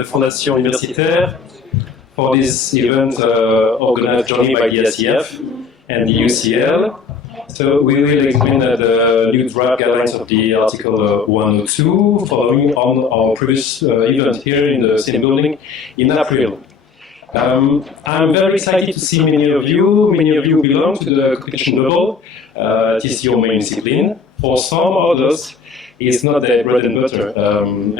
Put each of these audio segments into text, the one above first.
the Fondation Universitaire for this event organized jointly by the ICF and the UCL. So we will explain the new draft guidelines of the Article 102 following on our previous event here in the same building in April. I'm very excited to see many of you. Many of you belong to the competition bubble. It is your main discipline. For some others, it's not their bread and butter.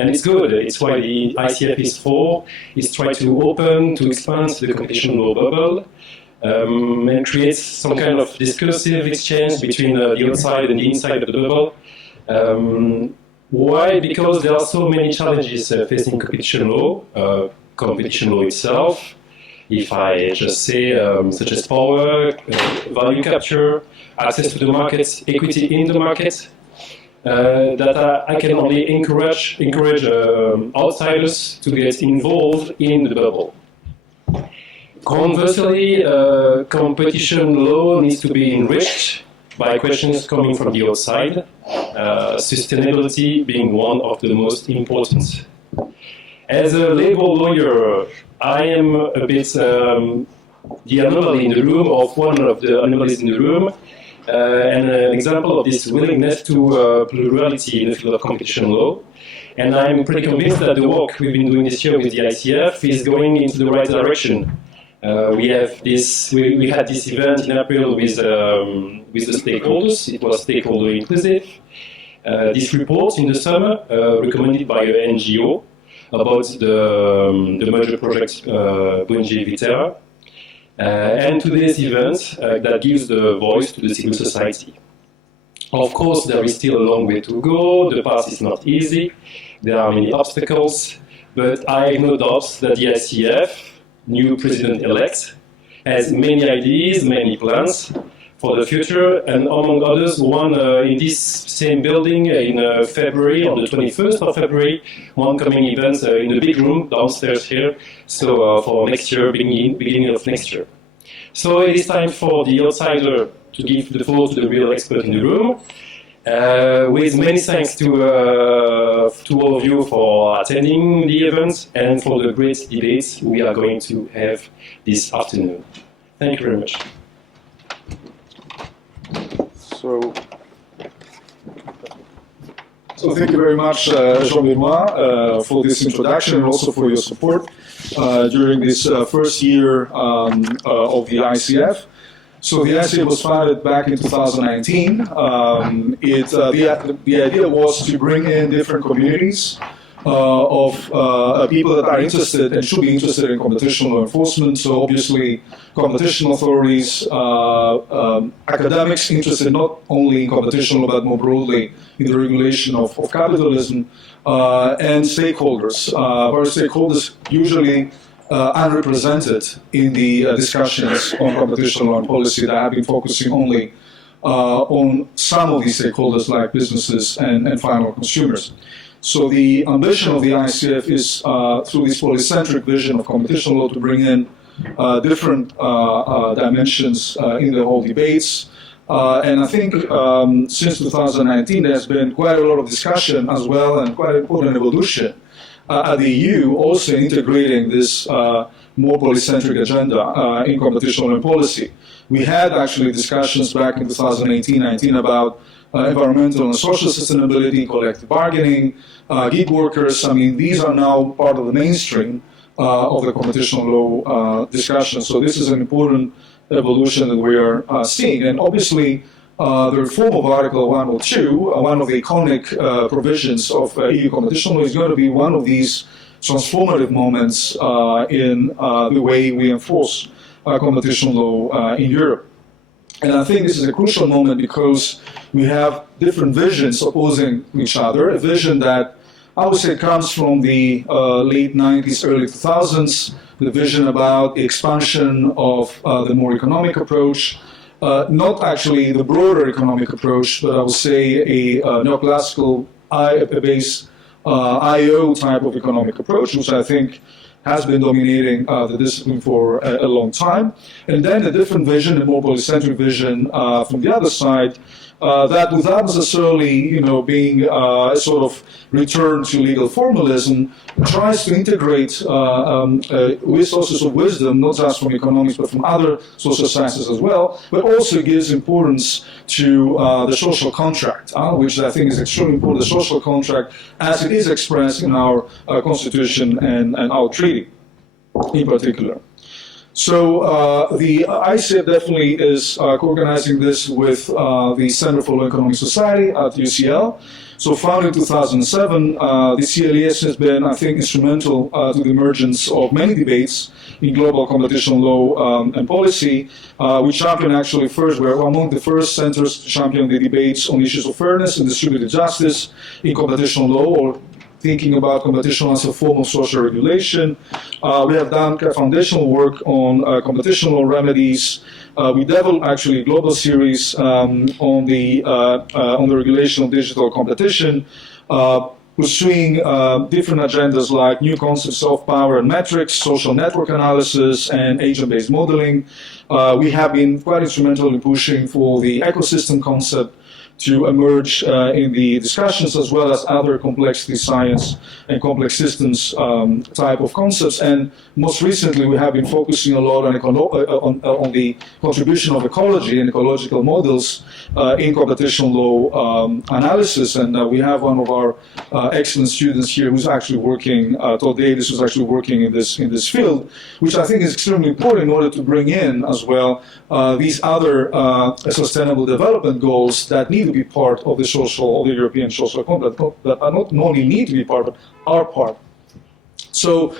And it's good. It's why the ICF is for. It's try to open, to expand the competition law bubble and create some kind of discursive exchange between the outside and the inside of the bubble. Why? Because there are so many challenges facing competition law itself. If I just say, such as power, value capture, access to the markets, equity in the market, that I can only encourage outsiders to get involved in the bubble. Conversely, competition law needs to be enriched by questions coming from the outside, sustainability being one of the most important. As a labor lawyer, I am a bit the anomaly in the room, of one of the anomalies in the room, and an example of this willingness to plurality in the field of competition law. And I'm pretty convinced that the work we've been doing this year with the ICF is going into the right direction. We had this event in April with the stakeholders. It was stakeholder inclusive. This report in the summer, recommended by an NGO, about the merger project Bungie Vitera, and today's event that gives the voice to the civil society. Of course, there is still a long way to go. The path is not easy. There are many obstacles, but I have no doubts that the ICF, new president-elect, has many ideas, many plans for the future, and among others, one in this same building in February, on the 21st of February, one coming event in the big room downstairs here, so for next year, beginning of next year. So it is time for the outsider to give the floor to the real expert in the room. With many thanks to all of you for attending the event and for the great debates we are going to have this afternoon. Thank you very much. So thank you very much, Jean-Benoit, for this introduction and also for your support during this first year of the ICF. So the ICF was founded back in 2019. The idea was to bring in different communities of people that are interested and should be interested in competition law enforcement. So obviously, competition authorities, academics interested not only in competition law but more broadly in the regulation of capitalism, and stakeholders. Where stakeholders usually unrepresented in the discussions on competition law and policy that have been focusing only on some of these stakeholders like businesses and final consumers. So the ambition of the ICF is through this polycentric vision of competition law to bring in different dimensions in the whole debates. And I think since 2019 there has been quite a lot of discussion as well and quite important evolution at the EU, also integrating this more polycentric agenda in competition law and policy. We had actually discussions back in 2018-19 about environmental and social sustainability, collective bargaining, gig workers. I mean, these are now part of the mainstream of the competition law discussion. So this is an important evolution that we are seeing. And obviously, the reform of Article 102, one of the iconic provisions of EU competition law, is going to be one of these transformative moments in the way we enforce competition law in Europe. And I think this is a crucial moment because we have different visions opposing each other. A vision that I would say comes from the late 90s, early 2000s, the vision about the expansion of the more economic approach, not actually the broader economic approach, but I would say a neoclassical based IO type of economic approach, which I think has been dominating the discipline for a long time. And then a different vision, a more polycentric vision from the other side, that without necessarily, being a sort of return to legal formalism, tries to integrate sources of wisdom, not just from economics, but from other social sciences as well, but also gives importance to the social contract, which I think is extremely important, the social contract as it is expressed in our Constitution and our treaty in particular. So the ICEP definitely is co-organizing this with the Center for Law and Economic Society at UCL. So founded in 2007, the CLES has been, I think, instrumental to the emergence of many debates in global competition law and policy. We championed actually we're among the first centers to champion the debates on issues of fairness and distributed justice in competition law, or thinking about competition as a form of social regulation. We have done foundational work on competition law remedies. We developed actually a global series on the regulation of digital competition, pursuing different agendas like new concepts of power and metrics, social network analysis, and agent-based modeling. We have been quite instrumental in pushing for the ecosystem concept to emerge in the discussions, as well as other complexity science and complex systems type of concepts. And most recently, we have been focusing a lot on the contribution of ecology and ecological models in competition law analysis. And we have one of our excellent students here who's actually working, Todd Davis, who's actually working in this field, which I think is extremely important in order to bring in as well these other sustainable development goals that need to be part of the European social contract, that are not only need to be part, but are part. So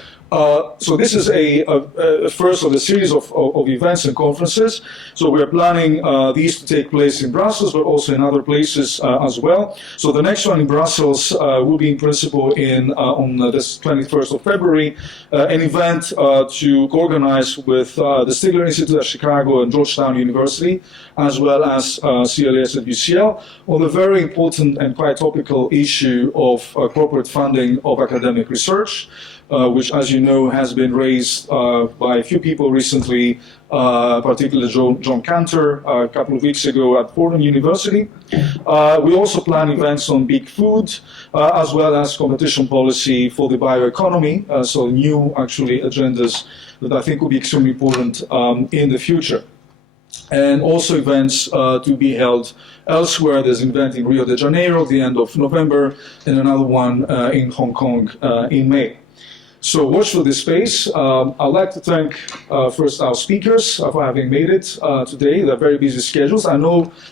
this is a first of a series of events and conferences. So we're planning these to take place in Brussels, but also in other places as well. So the next one in Brussels will be in principle on this 21st of February, an event to organize with the Stigler Institute at Chicago and Georgetown University, as well as CLES at UCL, on the very important and quite topical issue of corporate funding of academic research, which, as you know, has been raised by a few people recently, particularly John Cantor a couple of weeks ago at Fordham University. We also plan events on big food, as well as competition policy for the bioeconomy, so new, actually, agendas that I think will be extremely important in the future. And also events to be held elsewhere. There's an event in Rio de Janeiro at the end of November, and another one in Hong Kong in May. So watch for this space. I'd like to thank first our speakers for having made it today. They're very busy schedules. I'd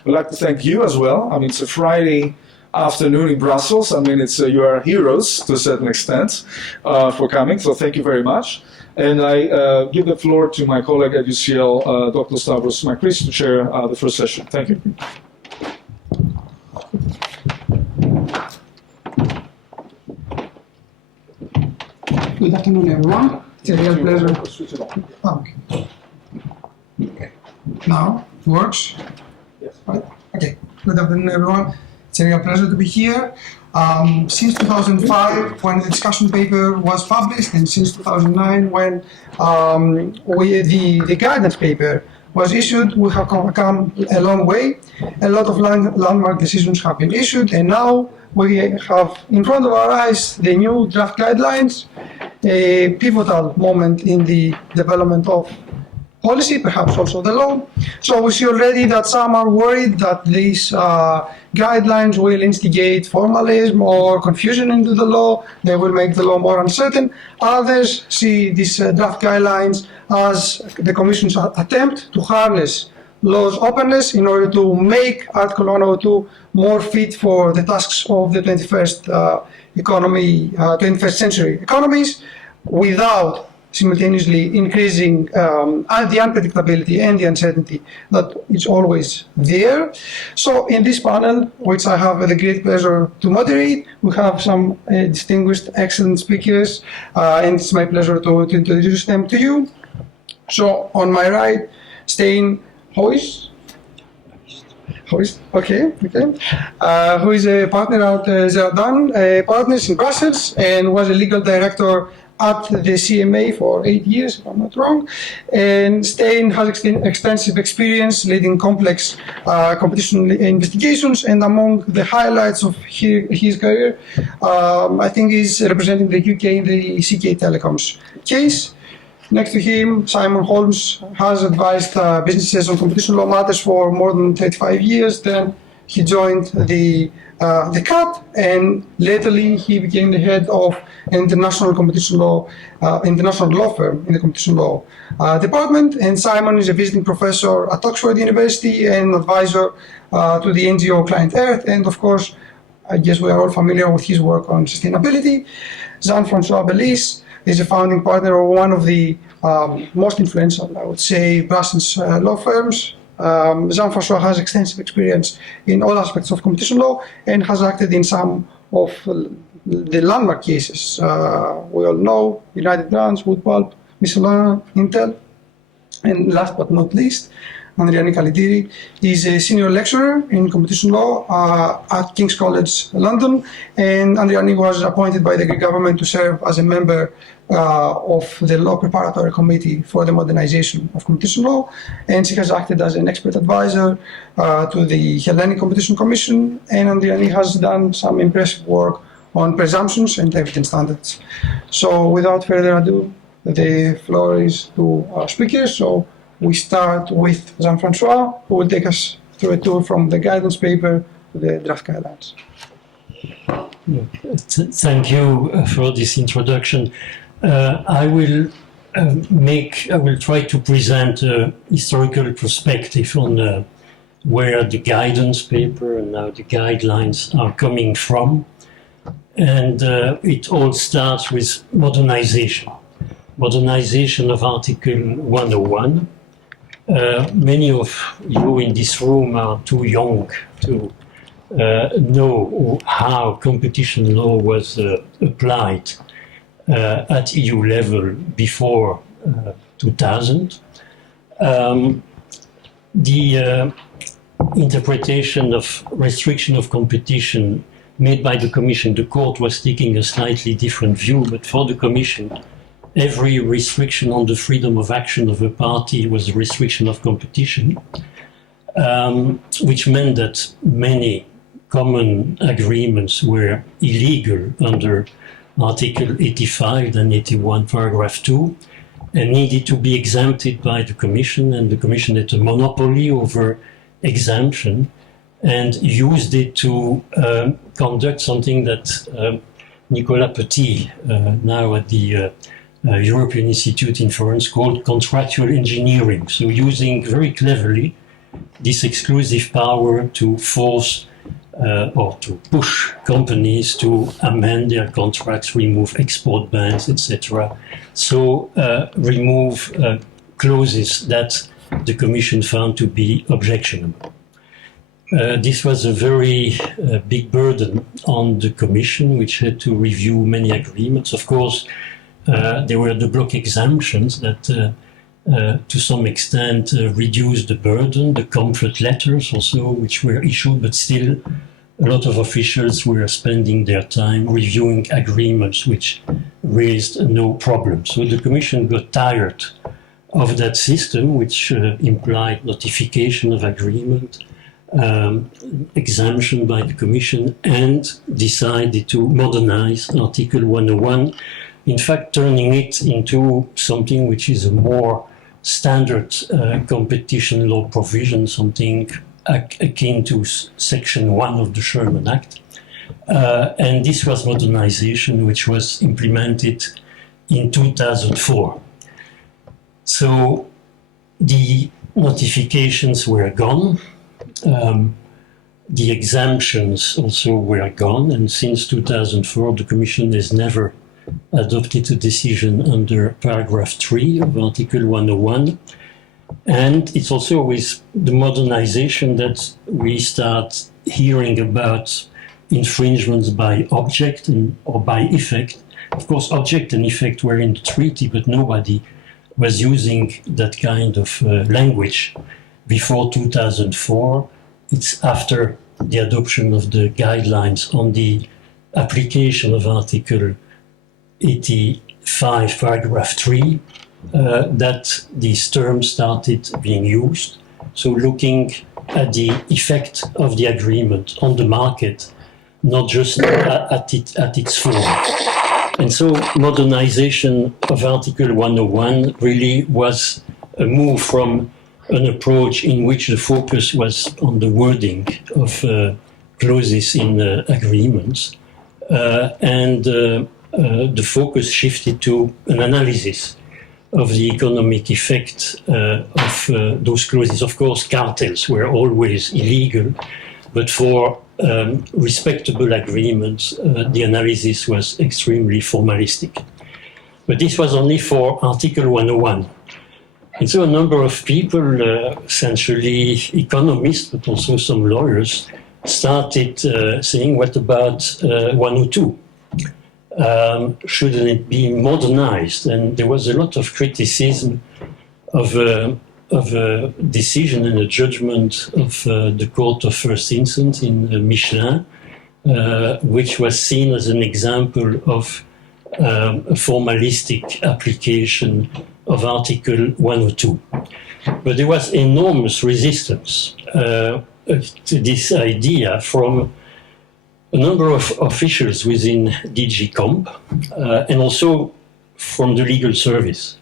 like to thank you as well. I mean, it's a Friday afternoon in Brussels. I mean, you are heroes to a certain extent for coming, so thank you very much. And I give the floor to my colleague at UCL, Dr. Stavros Makris, to chair the first session. Thank you. Good afternoon, everyone. It's a real pleasure. Okay. Now it works? Yes. Right. Okay. Good afternoon, everyone. It's a real pleasure to be here. Since 2005, when the discussion paper was published, and since 2009, when the guidance paper was issued, we have come a long way. A lot of landmark decisions have been issued, and now we have in front of our eyes the new draft guidelines, a pivotal moment in the development of policy, perhaps also the law. So we see already that some are worried that these guidelines will instigate formalism or confusion into the law. They will make the law more uncertain. Others see these draft guidelines as the Commission's attempt to harness law's openness in order to make Article 102 more fit for the tasks of the 21st century economies, without simultaneously increasing the unpredictability and the uncertainty that is always there. So in this panel, which I have the great pleasure to moderate, we have some distinguished, excellent speakers, and it's my pleasure to introduce them to you. So on my right, Stijn Huys, who is a partner at Zardan Partners in Brussels and was a legal director at the CMA for 8 years, if I'm not wrong. And Stein has extensive experience leading complex competition investigations, and among the highlights of his career, I think he's representing the UK in the CK Telecoms case. Next to him, Simon Holmes has advised businesses on competition law matters for more than 35 years. Then he joined the CAT, and lately he became the head of an international law firm in the competition law department. And Simon is a visiting professor at Oxford University and advisor to the NGO Client Earth. And of course, I guess we are all familiar with his work on sustainability. Jean-Francois Belize is a founding partner of one of the most influential, I would say, Brussels law firms. Jean-Francois has extensive experience in all aspects of competition law and has acted in some of the landmark cases. We all know United Brands, Woodpulp, Michelin, Intel, and last but not least, Andriani Kalitiri is a senior lecturer in competition law at King's College London, and Andriani was appointed by the Greek government to serve as a member of the Law Preparatory Committee for the Modernization of Competition Law, and she has acted as an expert advisor to the Hellenic Competition Commission, and Andriani has done some impressive work on presumptions and evidence standards. So without further ado, the floor is to our speakers. So we start with Jean-Francois, who will take us through a tour from the guidance paper to the draft guidelines. Thank you for this introduction. I will try to present a historical perspective on where the guidance paper and now the guidelines are coming from. And it all starts with modernization. Modernization of Article 101. Many of you in this room are too young to know how competition law was applied at EU level before 2000. The interpretation of restriction of competition made by the Commission, the court was taking a slightly different view, but for the Commission, every restriction on the freedom of action of a party was a restriction of competition, which meant that many common agreements were illegal under Article 85 and 81, paragraph 2, and needed to be exempted by the Commission, and the Commission had a monopoly over exemption and used it to conduct something that Nicolas Petit, now at the European Institute in France, called contractual engineering. So using very cleverly this exclusive power to force or to push companies to amend their contracts, remove export bans, etc. So remove clauses that the Commission found to be objectionable. This was a very big burden on the Commission, which had to review many agreements. Of course, there were the block exemptions that to some extent reduced the burden, the comfort letters also, which were issued, but still a lot of officials were spending their time reviewing agreements which raised no problem. So the Commission got tired of that system, which implied notification of agreement, exemption by the Commission, and decided to modernize Article 101, in fact turning it into something which is a more standard competition law provision, something akin to Section 1 of the Sherman Act. And this was modernization, which was implemented in 2004. So the notifications were gone. The exemptions also were gone, and since 2004 the Commission has never adopted a decision under paragraph 3 of Article 101. And it's also with the modernization that we start hearing about infringements by object or by effect. Of course, object and effect were in the treaty, but nobody was using that kind of language before 2004. It's after the adoption of the guidelines on the application of Article 85 5, paragraph 3, that these terms started being used. So looking at the effect of the agreement on the market, not just at its form. And so modernization of Article 101 really was a move from an approach in which the focus was on the wording of clauses in agreements, and the focus shifted to an analysis of the economic effect of those clauses. Of course, cartels were always illegal, but for respectable agreements, the analysis was extremely formalistic. But this was only for Article 101. And so a number of people, essentially economists, but also some lawyers, started saying, what about 102? Shouldn't it be modernized? And there was a lot of criticism of a decision and a judgment of the Court of First Instance in Michelin, which was seen as an example of a formalistic application of Article 102. But there was enormous resistance to this idea from a number of officials within DG Comp and also from the legal service,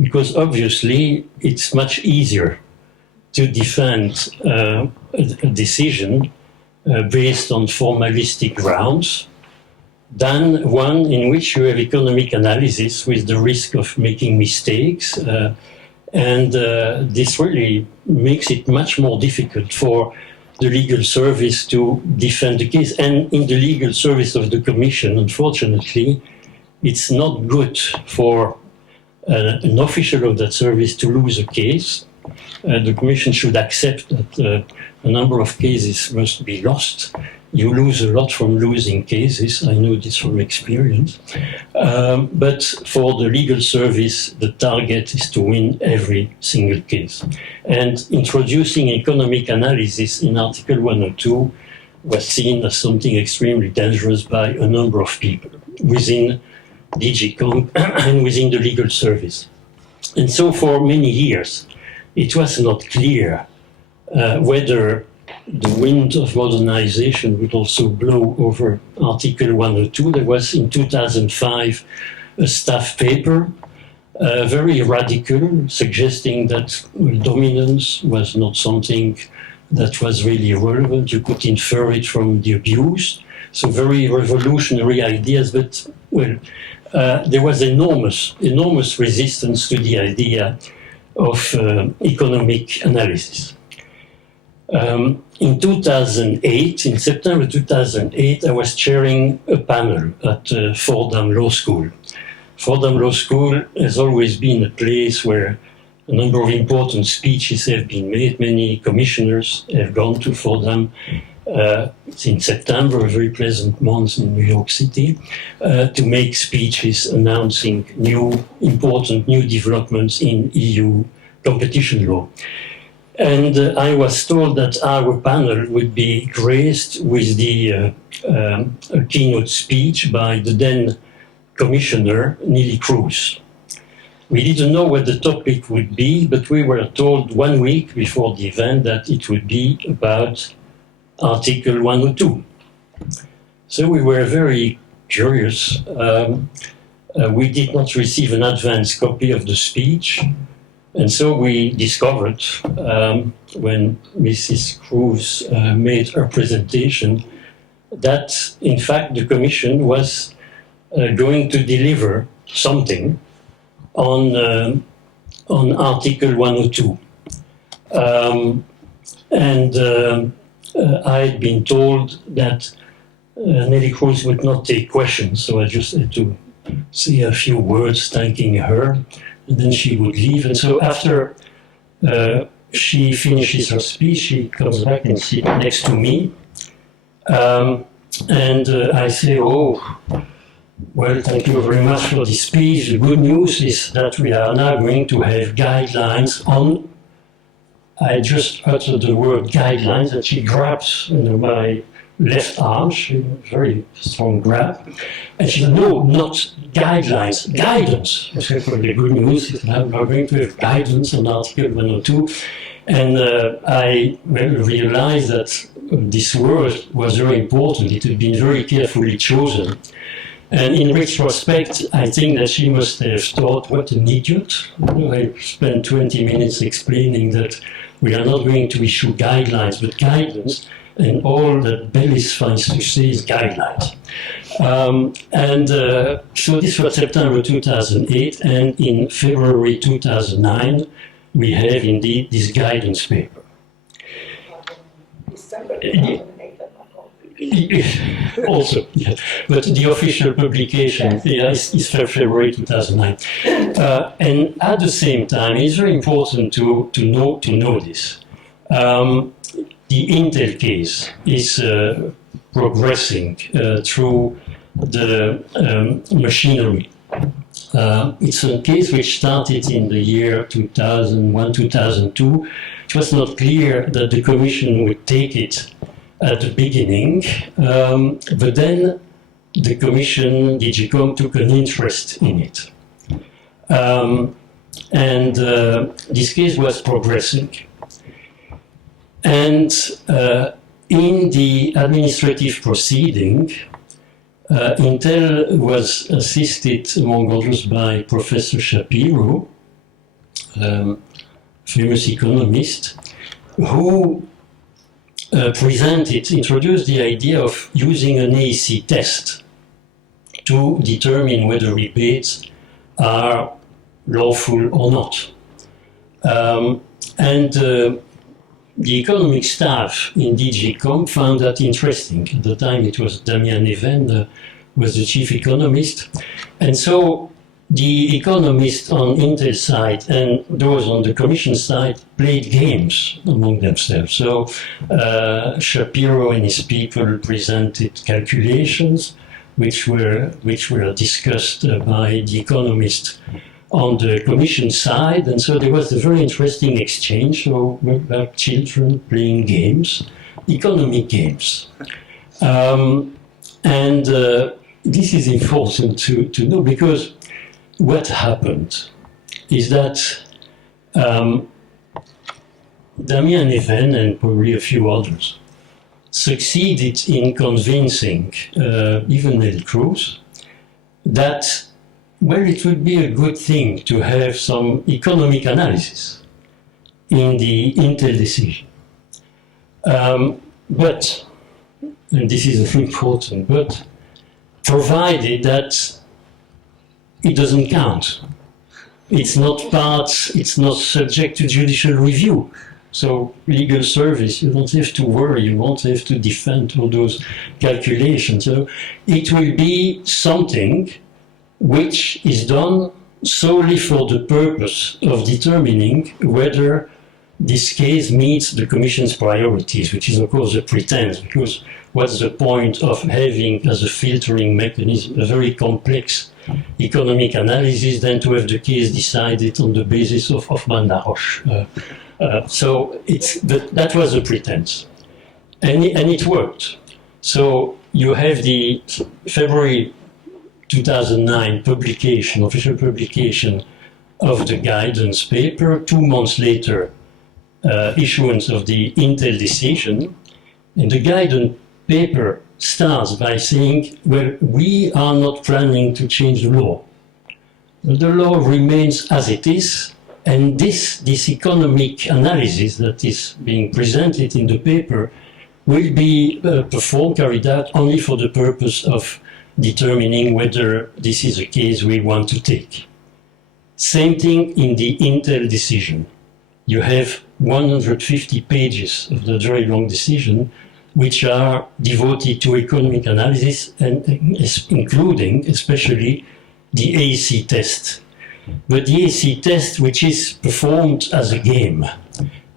because obviously it's much easier to defend a decision based on formalistic grounds than one in which you have economic analysis with the risk of making mistakes. And this really makes it much more difficult for the legal service to defend the case. And in the legal service of the Commission, unfortunately, it's not good for an official of that service to lose a case. The Commission should accept that a number of cases must be lost. You lose a lot from losing cases. I know this from experience. But for the legal service, the target is to win every single case. And introducing economic analysis in Article 102 was seen as something extremely dangerous by a number of people within DG Comp and within the legal service. And so for many years, it was not clear whether the wind of modernization would also blow over Article 102. There was in 2005 a staff paper, very radical, suggesting that dominance was not something that was really relevant. You could infer it from the abuse. So very revolutionary ideas, but well, there was enormous resistance to the idea of economic analysis. In 2008, in September 2008, I was chairing a panel at Fordham Law School. Fordham Law School has always been a place where a number of important speeches have been made. Many commissioners have gone to Fordham. It's in September, a very pleasant month in New York City, to make speeches announcing important new developments in EU competition law. And I was told that our panel would be graced with the keynote speech by the then Commissioner Neelie Kroes. We didn't know what the topic would be, but we were told 1 week before the event that it would be about Article 102. So we were very curious. We did not receive an advance copy of the speech. And so we discovered, when Mrs. Kroes made her presentation, that in fact the Commission was going to deliver something on Article 102. I had been told that Neelie Kroes would not take questions, so I just had to say a few words thanking her. And then she would leave. And so after she finishes her speech, she comes back and sits next to me. And I say, oh, well, thank you very much for this speech. The good news is that we are now going to have guidelines on, I just uttered the word guidelines, and she grabs my left arm, she had a very strong grab. And she said, no, not guidelines, guidance. I said, well, the good news is now we're going to have guidance on Article 102. And I realized that this word was very important. It had been very carefully chosen. And in retrospect, I think that she must have thought, what an idiot. I spent 20 minutes explaining that we are not going to issue guidelines, but guidance, and all that Bellis finds to say is guidelines. So this was September 2008, and in February 2009, we have indeed this guidance paper. Also, yeah. But the official publication is February 2009. And at the same time, it's very important to know this. The Intel case is progressing through the machinery. It's a case which started in the year 2001, 2002. It was not clear that the Commission would take it at the beginning, but then the Commission, DG COM, took an interest in it. This case was progressing. And in the administrative proceeding, Intel was assisted, among others, by Professor Shapiro, famous economist, who introduced the idea of using an AEC test to determine whether rebates are lawful or not. The economic staff in DG COM found that interesting. At the time it was Damien Even was the chief economist. And so the economists on Intel side and those on the Commission side played games among themselves. So Shapiro and his people presented calculations which were discussed by the economists on the Commission side, and so there was a very interesting exchange about children playing games, economic games. This is important to know, because what happened is that Damien Even and probably a few others succeeded in convincing even Neil Cruz that, well, it would be a good thing to have some economic analysis in the Intel decision. But, and this is important, but provided that it doesn't count. It's not subject to judicial review. So legal service, you don't have to worry, you won't have to defend all those calculations. So it will be something which is done solely for the purpose of determining whether this case meets the Commission's priorities, which is of course a pretense, because what's the point of having as a filtering mechanism a very complex economic analysis than to have the case decided on the basis of Mandaroche? So that was a pretense. And it worked. So you have the February 2009 publication, official publication of the guidance paper. 2 months later, issuance of the Intel decision. And the guidance paper starts by saying, well, we are not planning to change the law. The law remains as it is, and this economic analysis that is being presented in the paper will be performed, carried out only for the purpose of determining whether this is a case we want to take. Same thing in the Intel decision. You have 150 pages of the very long decision which are devoted to economic analysis, and including especially the AEC test. But the AEC test, which is performed as a game.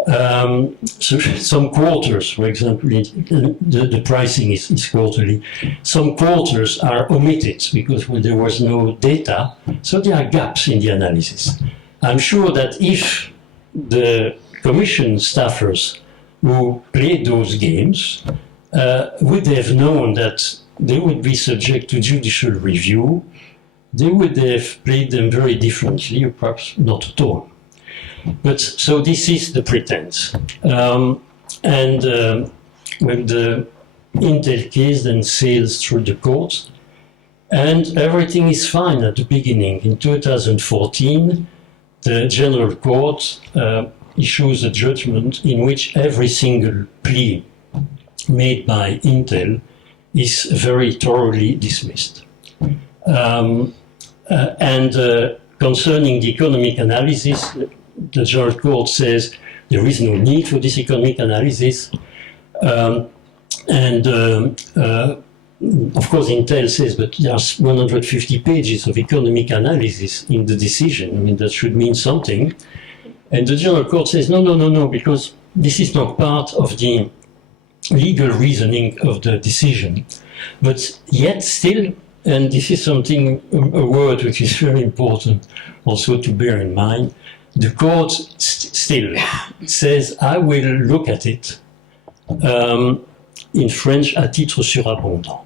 So some quarters, for example, the pricing is quarterly. Some quarters are omitted because there was no data, so there are gaps in the analysis. I'm sure that if the Commission staffers who played those games would have known that they would be subject to judicial review, they would have played them very differently, or perhaps not at all. But so this is the pretense. Well, the Intel case then sails through the courts, and everything is fine at the beginning. In 2014, the General Court issues a judgment in which every single plea made by Intel is very thoroughly dismissed. Concerning the economic analysis, the General Court says there is no need for this economic analysis. Of course, Intel says, but there's 150 pages of economic analysis in the decision. I mean, that should mean something. And the General Court says, no, because this is not part of the legal reasoning of the decision. But yet still, and this is something, a word which is very important also to bear in mind, the court still says, I will look at it in French, à titre surabondant,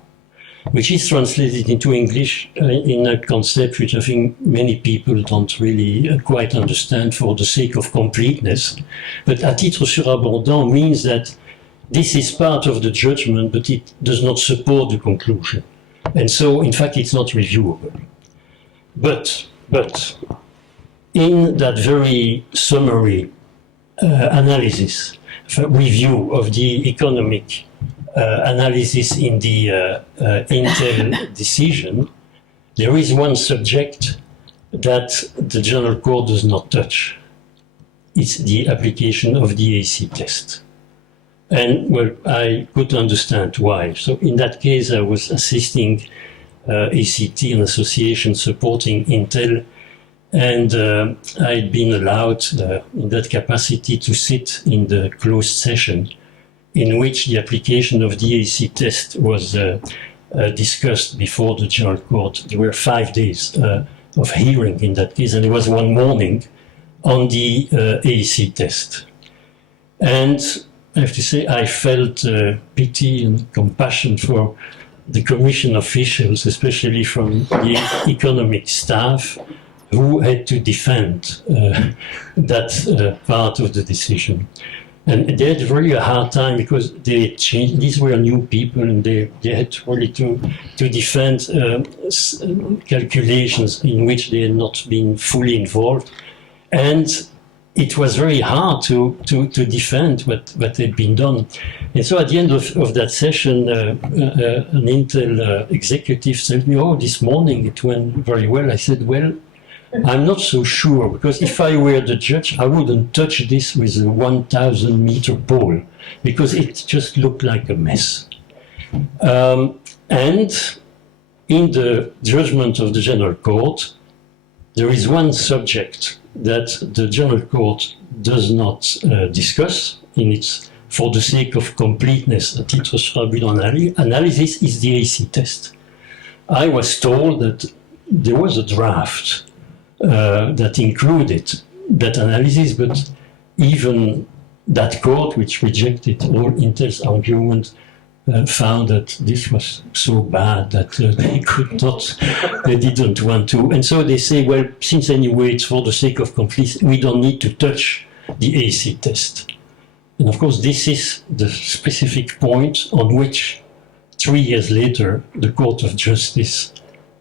which is translated into English in a concept which I think many people don't really quite understand for the sake of completeness. But à titre surabondant means that this is part of the judgment, but it does not support the conclusion. And so, in fact, it's not reviewable. But in that very summary analysis, review of the economic analysis in the Intel decision, there is one subject that the General Court does not touch. It's the application of the AC test. And, well, I could understand why. So in that case, I was assisting ACT, an association supporting Intel, and I'd been allowed in that capacity to sit in the closed session in which the application of the AC test was discussed before the General Court. There were 5 days of hearing in that case, and there was one morning on the AC test. And I have to say, I felt pity and compassion for the Commission officials, especially from the economic staff, who had to defend that part of the decision. And they had really a hard time because they changed, these were new people, and they had really to defend calculations in which they had not been fully involved. And it was very hard to defend what had been done. And so at the end of that session, an Intel executive said to me, oh, this morning it went very well. I said, well, I'm not so sure, because if I were the judge, I wouldn't touch this with a 1,000-meter pole, because it just looked like a mess. And in the judgment of the General Court, there is one subject that the General Court does not discuss in its, for the sake of completeness, à titre surabondant analysis, is the AC test. I was told that there was a draft that included that analysis, but even that court, which rejected all Intel's argument, found that this was so bad that they could not, they didn't want to. And so they say, well, since anyway it's for the sake of completeness, we don't need to touch the AC test. And of course, this is the specific point on which 3 years later, the Court of Justice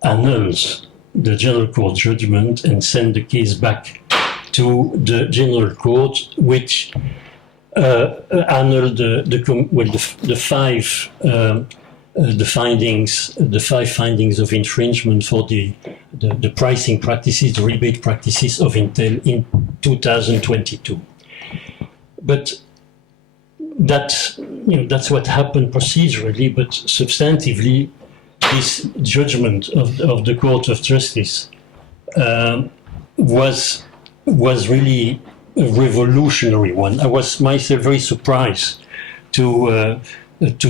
annuls the General Court judgment and send the case back to the General Court, which annulled the five findings of infringement for the pricing practices, the rebate practices of Intel in 2022. But that's what happened procedurally, but substantively, this judgment of the Court of Justice was really a revolutionary one. I was myself very surprised to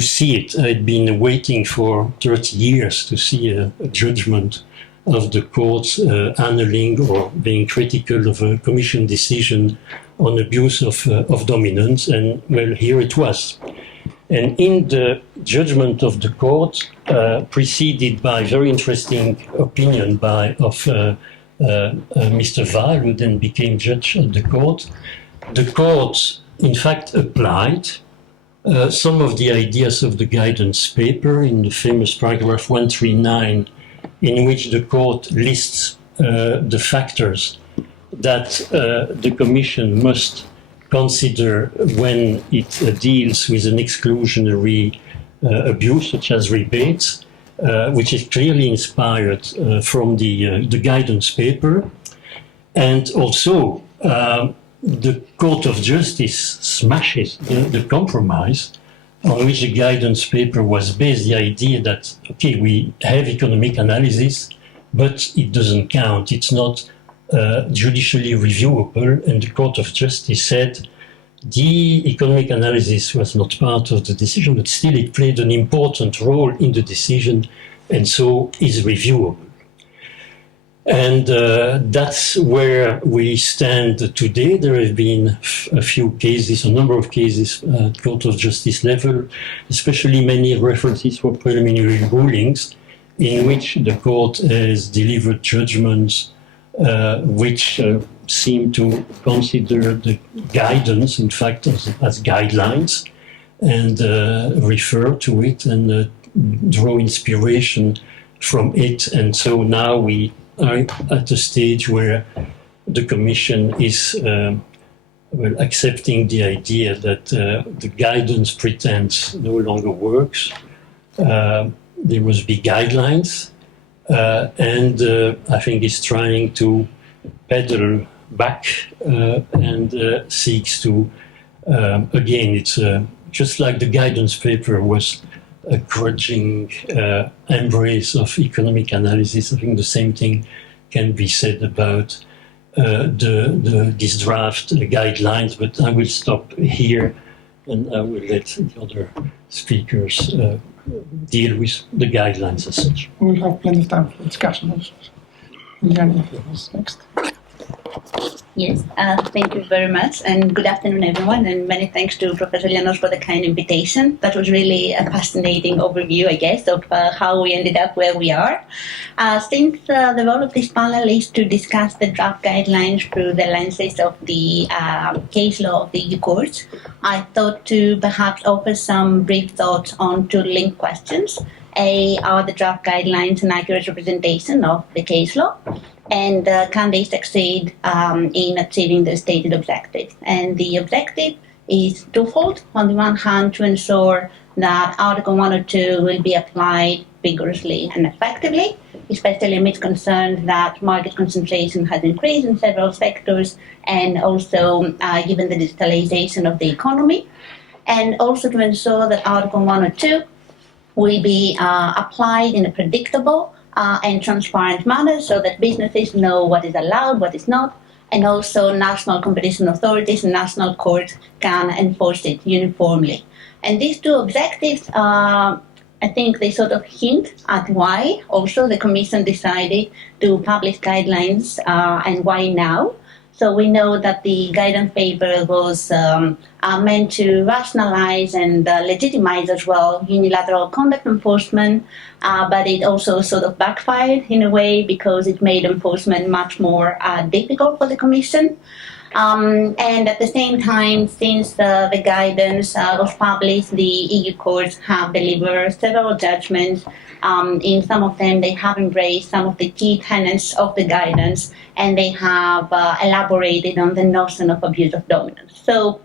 see it. I'd been waiting for 30 years to see a judgment of the courts annulling or being critical of a commission decision on abuse of dominance, and well, here it was. And in the judgment of the court, preceded by very interesting opinion of Mr. Weil, who then became judge of the court. The court, in fact, applied some of the ideas of the guidance paper in the famous paragraph 139, in which the court lists the factors that the Commission must consider when it deals with an exclusionary abuse, such as rebates, which is clearly inspired from the guidance paper. And also, the Court of Justice smashes the compromise on which the guidance paper was based, the idea that, okay, we have economic analysis, but it doesn't count. It's not judicially reviewable. And the Court of Justice said the economic analysis was not part of the decision, but still it played an important role in the decision and so is reviewable. And that's where we stand today. There have been a few cases, a number of cases at Court of Justice level, especially many references for preliminary rulings, in which the court has delivered judgments which seem to consider the guidance, in fact, as guidelines, and refer to it and draw inspiration from it. And so now we are at a stage where the Commission is accepting the idea that the guidance pretense no longer works. There must be guidelines, and I think is trying to pedal back and seeks to, again, it's just like the guidance paper was a grudging embrace of economic analysis. I think the same thing can be said about this draft guidelines, but I will stop here and I will let the other speakers deal with the guidelines as such. We'll have plenty of time for discussion also. Liliana is next. Yes, thank you very much, and good afternoon, everyone, and many thanks to Professor Llanos for the kind invitation. That was really a fascinating overview, I guess, of how we ended up where we are. Since the role of this panel is to discuss the draft guidelines through the lenses of the case law of the EU courts, I thought to perhaps offer some brief thoughts on two linked questions. A, are the draft guidelines an accurate representation of the case law? And can they succeed in achieving the stated objective? And the objective is twofold. On the one hand, to ensure that Article 102 will be applied vigorously and effectively, especially amid concerns that market concentration has increased in several sectors, and also given the digitalization of the economy. And also to ensure that Article 102 will be applied in a predictable and transparent manner so that businesses know what is allowed, what is not, and also national competition authorities and national courts can enforce it uniformly. And these two objectives, I think they sort of hint at why also the Commission decided to publish guidelines and why now. So we know that the guidance paper was meant to rationalize and legitimize as well unilateral conduct enforcement, but it also sort of backfired in a way because it made enforcement much more difficult for the Commission. And at the same time, since the guidance was published, the EU courts have delivered several judgments. In some of them, they have embraced some of the key tenets of the guidance, and they have elaborated on the notion of abuse of dominance. So,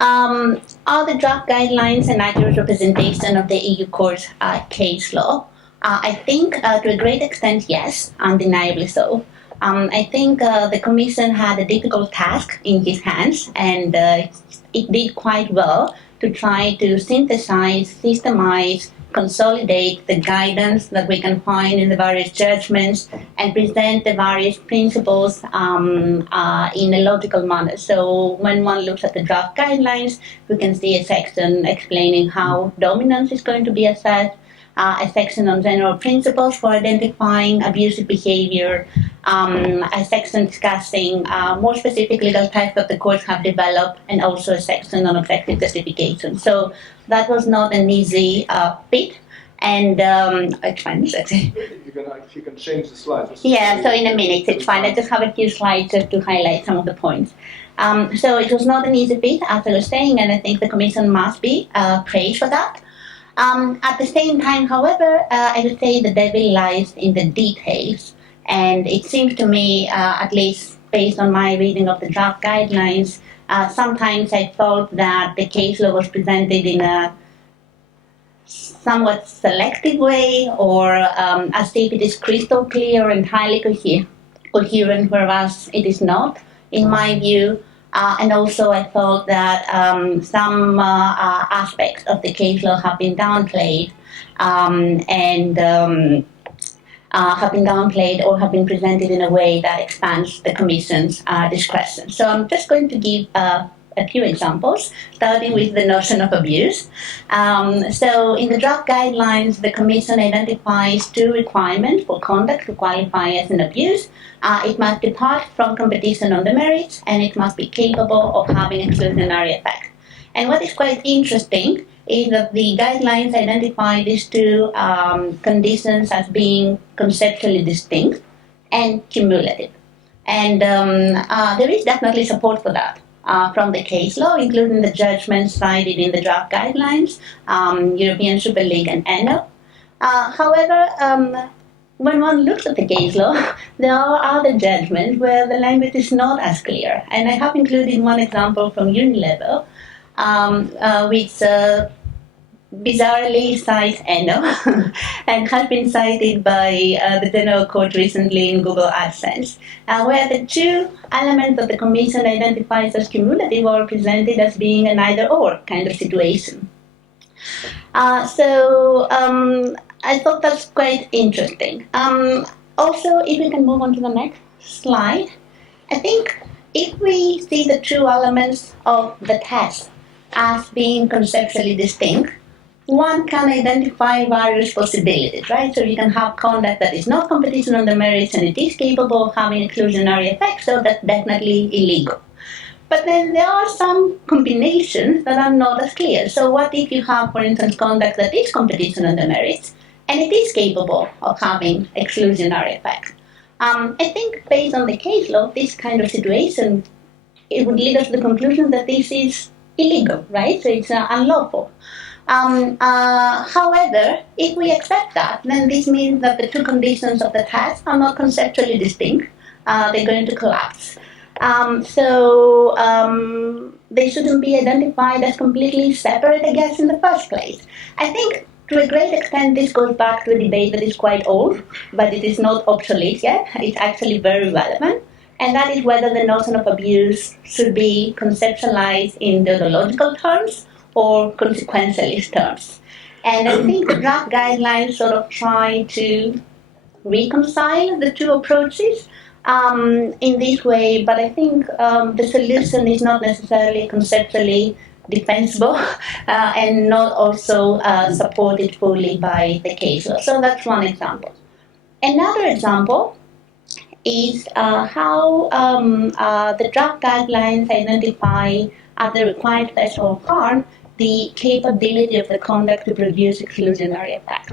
are the draft guidelines an accurate representation of the EU court's case law? I think to a great extent, yes, undeniably so. I think the Commission had a difficult task in its hands, and it did quite well to try to synthesize, systemize, consolidate the guidance that we can find in the various judgments and present the various principles in a logical manner. So when one looks at the draft guidelines, we can see a section explaining how dominance is going to be assessed, a section on general principles for identifying abusive behavior, a section discussing more specific legal types that the courts have developed, and also a section on objective justification. So that was not an easy fit. And it's fine, actually. If you can change the slides. Yeah, so in a minute, it's fine. I just have a few slides just to highlight some of the points. So it was not an easy fit, as I was saying, and I think the Commission must be praised for that. At the same time, however, I would say the devil lies in the details. And it seems to me, at least based on my reading of the draft guidelines, sometimes I thought that the case law was presented in a somewhat selective way, or as if it is crystal clear and highly coherent, whereas it is not, in my view. And also I thought that some aspects of the case law have been downplayed, have been downplayed or have been presented in a way that expands the Commission's discretion. So I'm just going to give a few examples, starting with the notion of abuse. So in the draft guidelines, the Commission identifies two requirements for conduct to qualify as an abuse. It must depart from competition on the merits, and it must be capable of having exclusionary effect. And what is quite interesting is that the guidelines identify these two conditions as being conceptually distinct and cumulative. And there is definitely support for that. From the case law, including the judgments cited in the draft guidelines, European Super League and ENO. However, when one looks at the case law, there are other judgments where the language is not as clear. And I have included one example from Unilever, which bizarrely cites ENO and has been cited by the General Court recently in Google AdSense, where the two elements that the Commission identifies as cumulative are presented as being an either-or kind of situation. So I thought that's quite interesting. Also, if we can move on to the next slide, I think if we see the two elements of the test as being conceptually distinct, one can identify various possibilities, right? So you can have conduct that is not competition on the merits and it is capable of having exclusionary effects, so that's definitely illegal. But then there are some combinations that are not as clear. So what if you have, for instance, conduct that is competition on the merits and it is capable of having exclusionary effects? I think based on the case law, this kind of situation, it would lead us to the conclusion that this is illegal, right? So it's unlawful. However, if we accept that, then this means that the two conditions of the test are not conceptually distinct. They're going to collapse. So they shouldn't be identified as completely separate, I guess, in the first place. I think to a great extent this goes back to a debate that is quite old, but it is not obsolete yet. It's actually very relevant. And that is whether the notion of abuse should be conceptualized in deontological terms or consequentialist terms. And I think the draft guidelines sort of try to reconcile the two approaches in this way, but I think the solution is not necessarily conceptually defensible and not also supported fully by the case law. So that's one example. Another example is how the draft guidelines identify as the required threshold harm the capability of the conduct to produce exclusionary effect.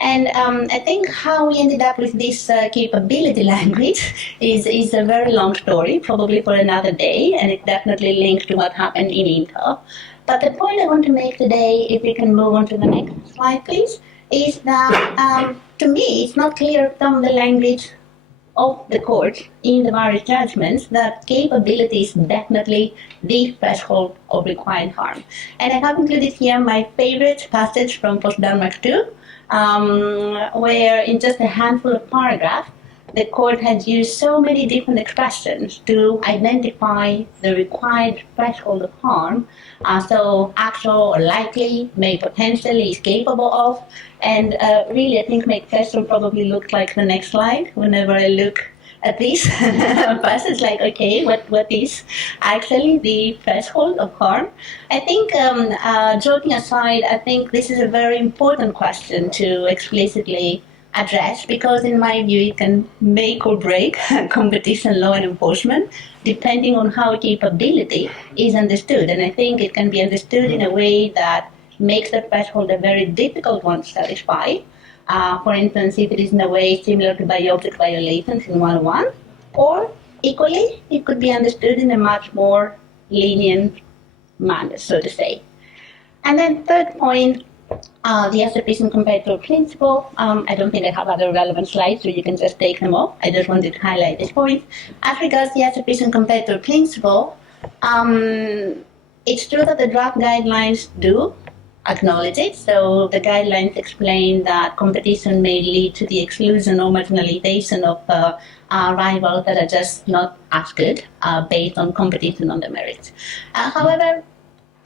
And I think how we ended up with this capability language is a very long story, probably for another day, and it's definitely linked to what happened in Intel. But the point I want to make today, if we can move on to the next slide, please, is that to me it's not clear from the language of the court in the various judgments that capability is definitely the threshold of required harm. And I have included here my favorite passage from Post-Denmark 2, where in just a handful of paragraphs, the court has used so many different expressions to identify the required threshold of harm. So actual or likely, may potentially, is capable of. And really, I think my question probably looks like the next slide whenever I look at least. First, it's like, okay, what is actually the threshold of harm? I think, joking aside, I think this is a very important question to explicitly address, because in my view it can make or break competition law and enforcement depending on how capability is understood. And I think it can be understood in a way that makes the threshold a very difficult one to satisfy. For instance, if it is in a way similar to by-object violations in 101, or equally, it could be understood in a much more lenient manner, so to say. And then third point, the assertion comparator principle. I don't think I have other relevant slides, so you can just take them off. I just wanted to highlight this point. As regards the assertion comparator principle, it's true that the draft guidelines do acknowledge it. So the guidelines explain that competition may lead to the exclusion or marginalization of rivals that are just not as good based on competition on the merits. However,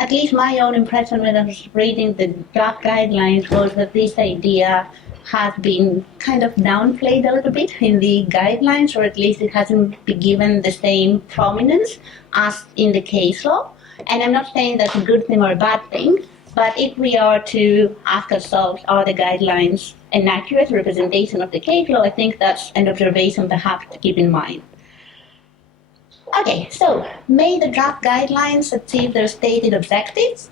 at least my own impression when I was reading the draft guidelines was that this idea has been kind of downplayed a little bit in the guidelines, or at least it hasn't been given the same prominence as in the case law. And I'm not saying that's a good thing or a bad thing, but if we are to ask ourselves, are the guidelines an accurate representation of the case law, I think that's an observation perhaps to keep in mind. Okay, so may the draft guidelines achieve their stated objectives?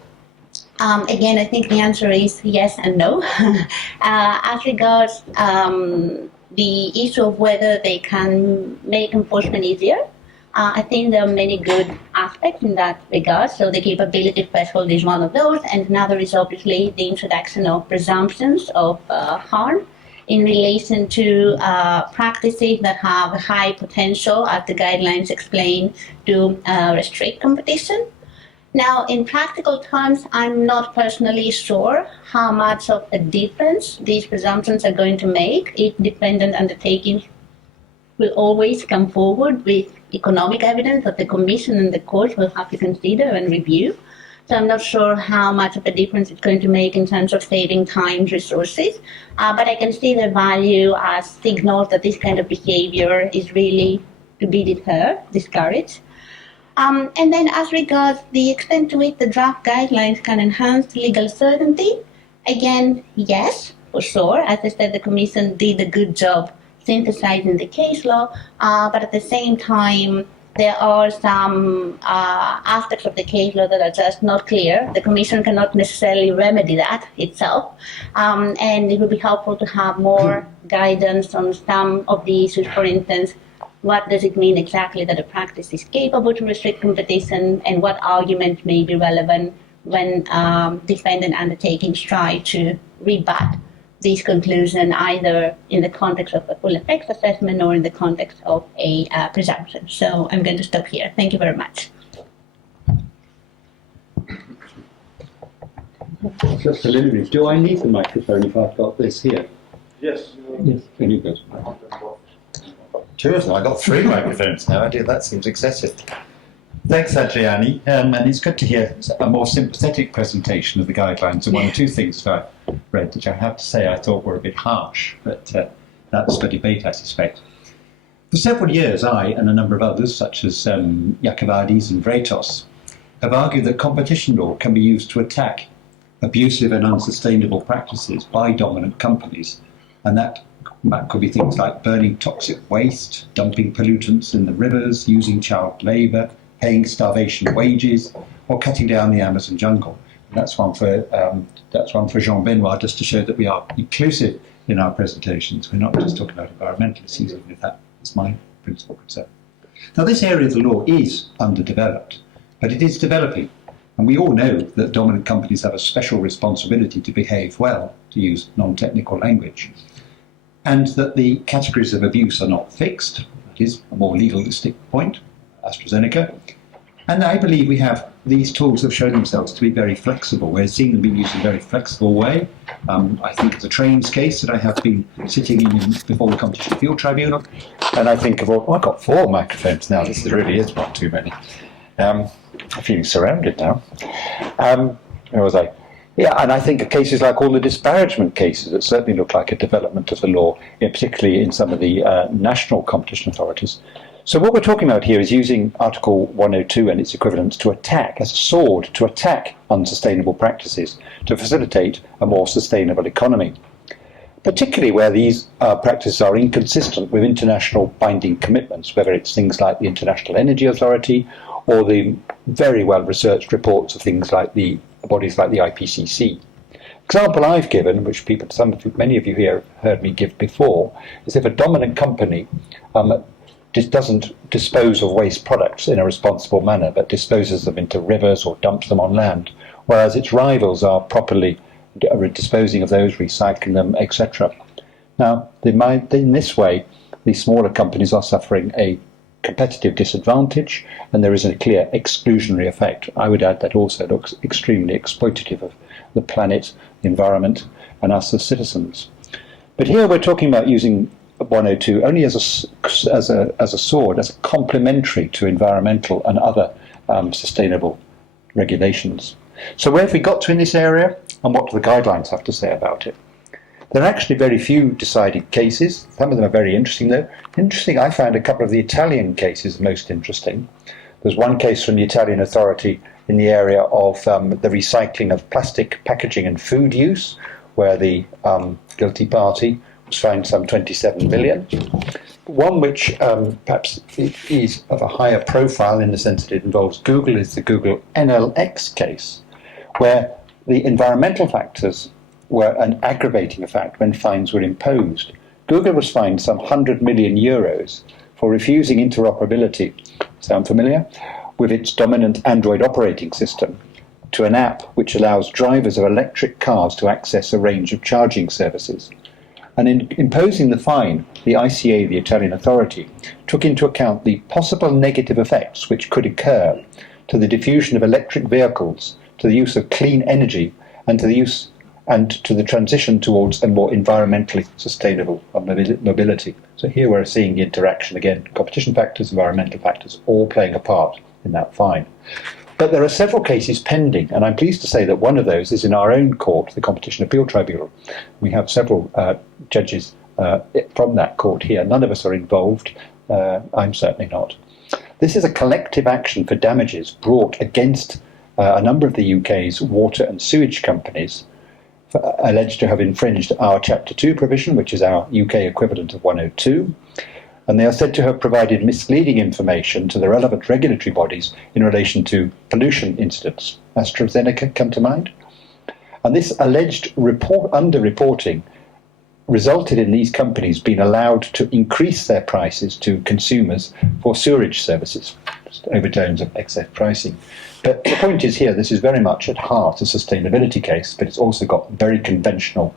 Again, I think the answer is yes and no. As regards the issue of whether they can make enforcement easier, I think there are many good aspects in that regard. So the capability threshold is one of those, and another is obviously the introduction of presumptions of harm in relation to practices that have a high potential, as the guidelines explain, to restrict competition. Now, in practical terms, I'm not personally sure how much of a difference these presumptions are going to make if dependent undertakings will always come forward with economic evidence that the Commission and the courts will have to consider and review. So I'm not sure how much of a difference it's going to make in terms of saving time, resources, but I can see the value as signals that this kind of behavior is really to be discouraged. And then as regards the extent to which the draft guidelines can enhance legal certainty, again, yes, for sure. As I said, the Commission did a good job synthesizing the case law, but at the same time, there are some aspects of the case law that are just not clear. The Commission cannot necessarily remedy that itself, and it would be helpful to have more guidance on some of the issues. For instance, what does it mean exactly that a practice is capable to restrict competition, and what arguments may be relevant when defendant undertakings try to rebut these conclusions, either in the context of a full effects assessment or in the context of a presumption. So I'm going to stop here. Thank you very much. Just preliminary. Do I need the microphone if I've got this here? Yes. Yes. Very good. Two of them. I got 3 microphones now. That seems excessive. Thanks, Adriani. And it's good to hear a more sympathetic presentation of the guidelines. And one or two things that I read, which I have to say I thought were a bit harsh, but that's for debate, I suspect. For several years, I and a number of others, such as Iacovades and Vretos, have argued that competition law can be used to attack abusive and unsustainable practices by dominant companies. And that could be things like burning toxic waste, dumping pollutants in the rivers, using child labour, paying starvation wages, or cutting down the Amazon jungle. And that's one for Jean-Benoit, just to show that we are inclusive in our presentations. We're not just talking about environmental issues, even if that is my principal concern. Now, this area of the law is underdeveloped, but it is developing. And we all know that dominant companies have a special responsibility to behave well, to use non-technical language, and that the categories of abuse are not fixed. That is a more legalistic point, AstraZeneca. And I believe these tools have shown themselves to be very flexible. We're seeing them being used in a very flexible way. I think of the trains case that I have been sitting in before the Competition Appeal Tribunal. And I think of I've got 4 microphones now. This really is one too many. I'm feeling surrounded now. Where was I? Yeah, and I think cases like all the disparagement cases that certainly look like a development of the law, particularly in some of the national competition authorities. So what we're talking about here is using Article 102 and its equivalents to attack, as a sword, to attack unsustainable practices, to facilitate a more sustainable economy, particularly where these practices are inconsistent with international binding commitments, whether it's things like the International Energy Authority or the very well-researched reports of things like the bodies like the IPCC. Example I've given, which many of you here have heard me give before, is if a dominant company doesn't dispose of waste products in a responsible manner, but disposes them into rivers or dumps them on land, whereas its rivals are properly disposing of those, recycling them, etc. Now, in this way, the smaller companies are suffering a competitive disadvantage, and there is a clear exclusionary effect. I would add that also looks extremely exploitative of the planet, the environment, and us as citizens. But here we're talking about using 102 only as a sword, as a complementary to environmental and other sustainable regulations. So where have we got to in this area, and what do the guidelines have to say about it? There are actually very few decided cases. Some of them are very interesting, though. Interesting, I found a couple of the Italian cases most interesting. There's one case from the Italian authority in the area of the recycling of plastic packaging and food use, where the guilty party was fined some 27 million. One which perhaps is of a higher profile in the sense that it involves Google is the Google NLX case, where the environmental factors were an aggravating effect when fines were imposed. Google was fined some 100 million euros for refusing interoperability, sound familiar, with its dominant Android operating system to an app which allows drivers of electric cars to access a range of charging services. And in imposing the fine, the ICA, the Italian authority, took into account the possible negative effects which could occur to the diffusion of electric vehicles, to the use of clean energy, and to the transition towards a more environmentally sustainable mobility. So here we're seeing the interaction again, competition factors, environmental factors, all playing a part in that fine. But there are several cases pending, and I'm pleased to say that one of those is in our own court, the Competition Appeal Tribunal. We have several judges from that court here. None of us are involved. I'm certainly not. This is a collective action for damages brought against a number of the UK's water and sewage companies alleged to have infringed our Chapter 2 provision, which is our UK equivalent of 102, and they are said to have provided misleading information to the relevant regulatory bodies in relation to pollution incidents. AstraZeneca come to mind. And this alleged underreporting resulted in these companies being allowed to increase their prices to consumers for sewerage services, just overtones of excess pricing. But the point is here, this is very much at heart a sustainability case, but it's also got some very conventional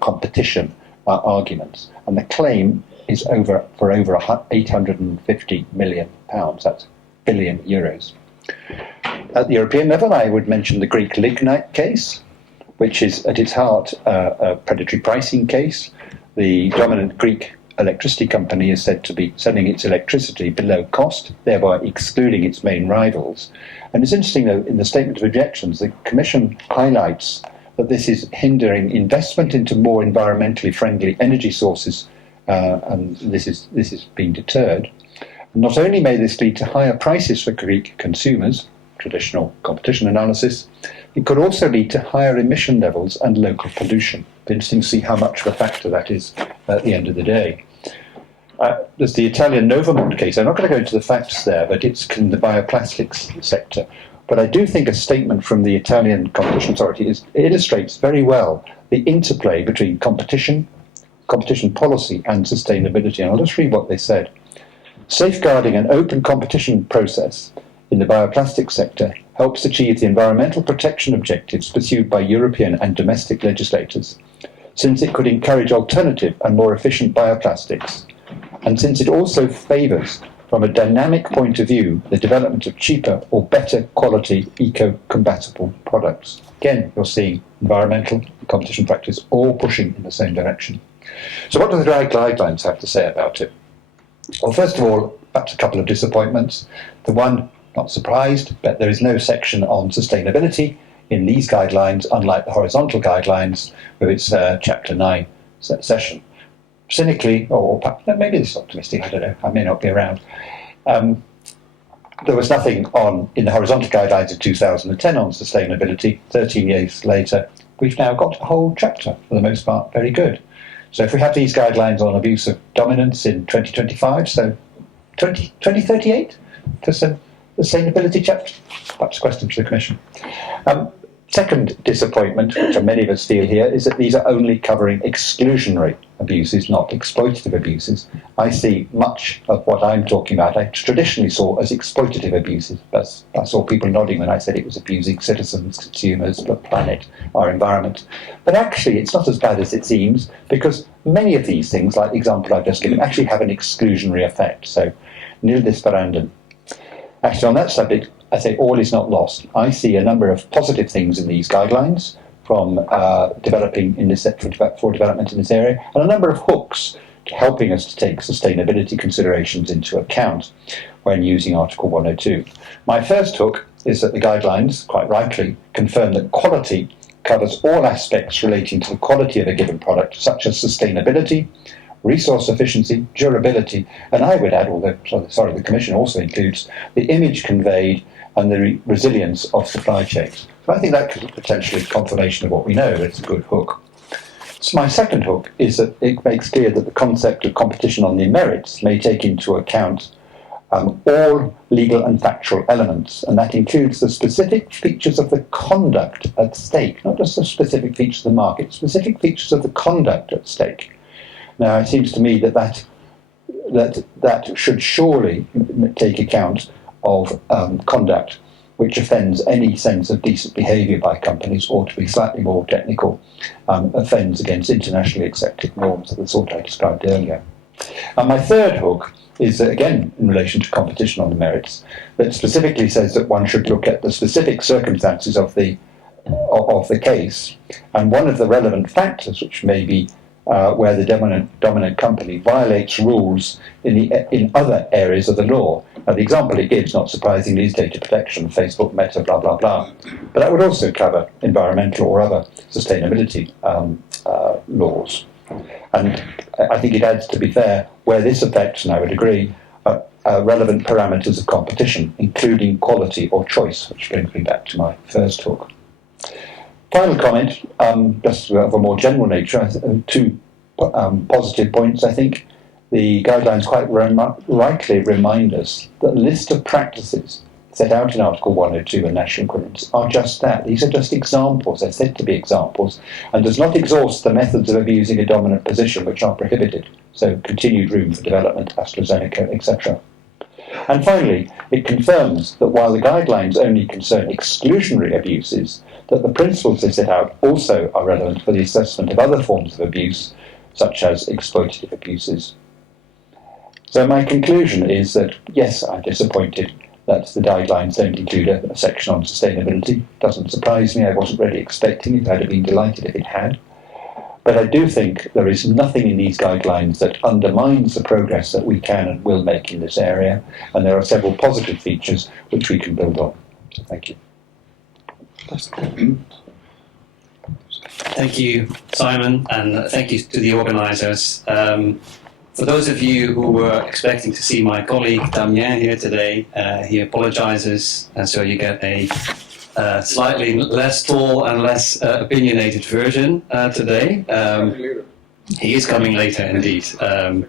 competition arguments. And the claim is over 850 million pounds. That's billion euros. At the European level, I would mention the Greek lignite case, which is at its heart a predatory pricing case. The dominant Greek electricity company is said to be selling its electricity below cost, thereby excluding its main rivals. And it's interesting, though, in the statement of objections, the Commission highlights that this is hindering investment into more environmentally friendly energy sources, and this is being deterred. Not only may this lead to higher prices for Greek consumers, traditional competition analysis, it could also lead to higher emission levels and local pollution. It's interesting to see how much of a factor that is at the end of the day. There's the Italian Novamont case. I'm not going to go into the facts there, but it's in the bioplastics sector. But I do think a statement from the Italian Competition Authority illustrates very well the interplay between competition policy and sustainability. And I'll just read what they said. Safeguarding an open competition process in the bioplastics sector helps achieve the environmental protection objectives pursued by European and domestic legislators, since it could encourage alternative and more efficient bioplastics, and since it also favours, from a dynamic point of view, the development of cheaper or better quality eco-compatible products. Again, you're seeing environmental and competition practice all pushing in the same direction. So what do the guidelines have to say about it? Well, first of all, perhaps a couple of disappointments. The one, not surprised, but there is no section on sustainability in these guidelines, unlike the horizontal guidelines with its Chapter 9 session. Cynically, or maybe this is optimistic, I don't know, I may not be around. There was nothing in the horizontal guidelines of 2010 on sustainability. 13 years later, we've now got a whole chapter, for the most part, very good. So if we have these guidelines on abuse of dominance in 2025, so 2038 for some sustainability chapter, perhaps a question to the Commission. Second disappointment, which many of us feel here, is that these are only covering exclusionary abuses, not exploitative abuses. I see much of what I'm talking about, I traditionally saw as exploitative abuses. I saw people nodding when I said it was abusing citizens, consumers, the planet, our environment. But actually, it's not as bad as it seems, because many of these things, like the example I've just given, actually have an exclusionary effect. So, nil disparandum. Actually, on that subject, I say all is not lost. I see a number of positive things in these guidelines from developing in this for development in this area, and a number of hooks helping us to take sustainability considerations into account when using Article 102. My first hook is that the guidelines, quite rightly, confirm that quality covers all aspects relating to the quality of a given product, such as sustainability, resource efficiency, durability, and I would add, although, sorry, the Commission also includes the image conveyed and the resilience of supply chains. So I think that could potentially confirmation of what we know. It's a good hook. So my second hook is that it makes clear that the concept of competition on the merits may take into account all legal and factual elements, and that includes the specific features of the conduct at stake, not just the specific features of the market, specific features of the conduct at stake. Now, it seems to me that should surely take account of conduct which offends any sense of decent behaviour by companies, or to be slightly more technical, offends against internationally accepted norms of the sort I described earlier. And my third hook is, again, in relation to competition on the merits, that specifically says that one should look at the specific circumstances of the case, and one of the relevant factors, which may be where the dominant company violates rules in other areas of the law. Now, the example it gives, not surprisingly, is data protection, Facebook, Meta, blah, blah, blah. But that would also cover environmental or other sustainability laws. And I think it adds, to be fair, where this affects, and I would agree, relevant parameters of competition, including quality or choice, which brings me back to my first hook. Final comment, just of a more general nature, two positive points, I think. The guidelines quite rightly remind us that the list of practices set out in Article 102 and national equivalents are just that. These are just examples, they're said to be examples, and does not exhaust the methods of abusing a dominant position which are prohibited. So continued room for development, AstraZeneca, etc. And finally, it confirms that while the guidelines only concern exclusionary abuses, that the principles they set out also are relevant for the assessment of other forms of abuse, such as exploitative abuses. So my conclusion is that, yes, I'm disappointed that the guidelines don't include a section on sustainability. Doesn't surprise me, I wasn't really expecting it, I'd have been delighted if it had. But I do think there is nothing in these guidelines that undermines the progress that we can and will make in this area, and there are several positive features which we can build on. So thank you. Thank you, Simon, and thank you to the organisers. For those of you who were expecting to see my colleague Damien here today, he apologises, and so you get a slightly less tall and less opinionated version today. He is coming later, indeed. But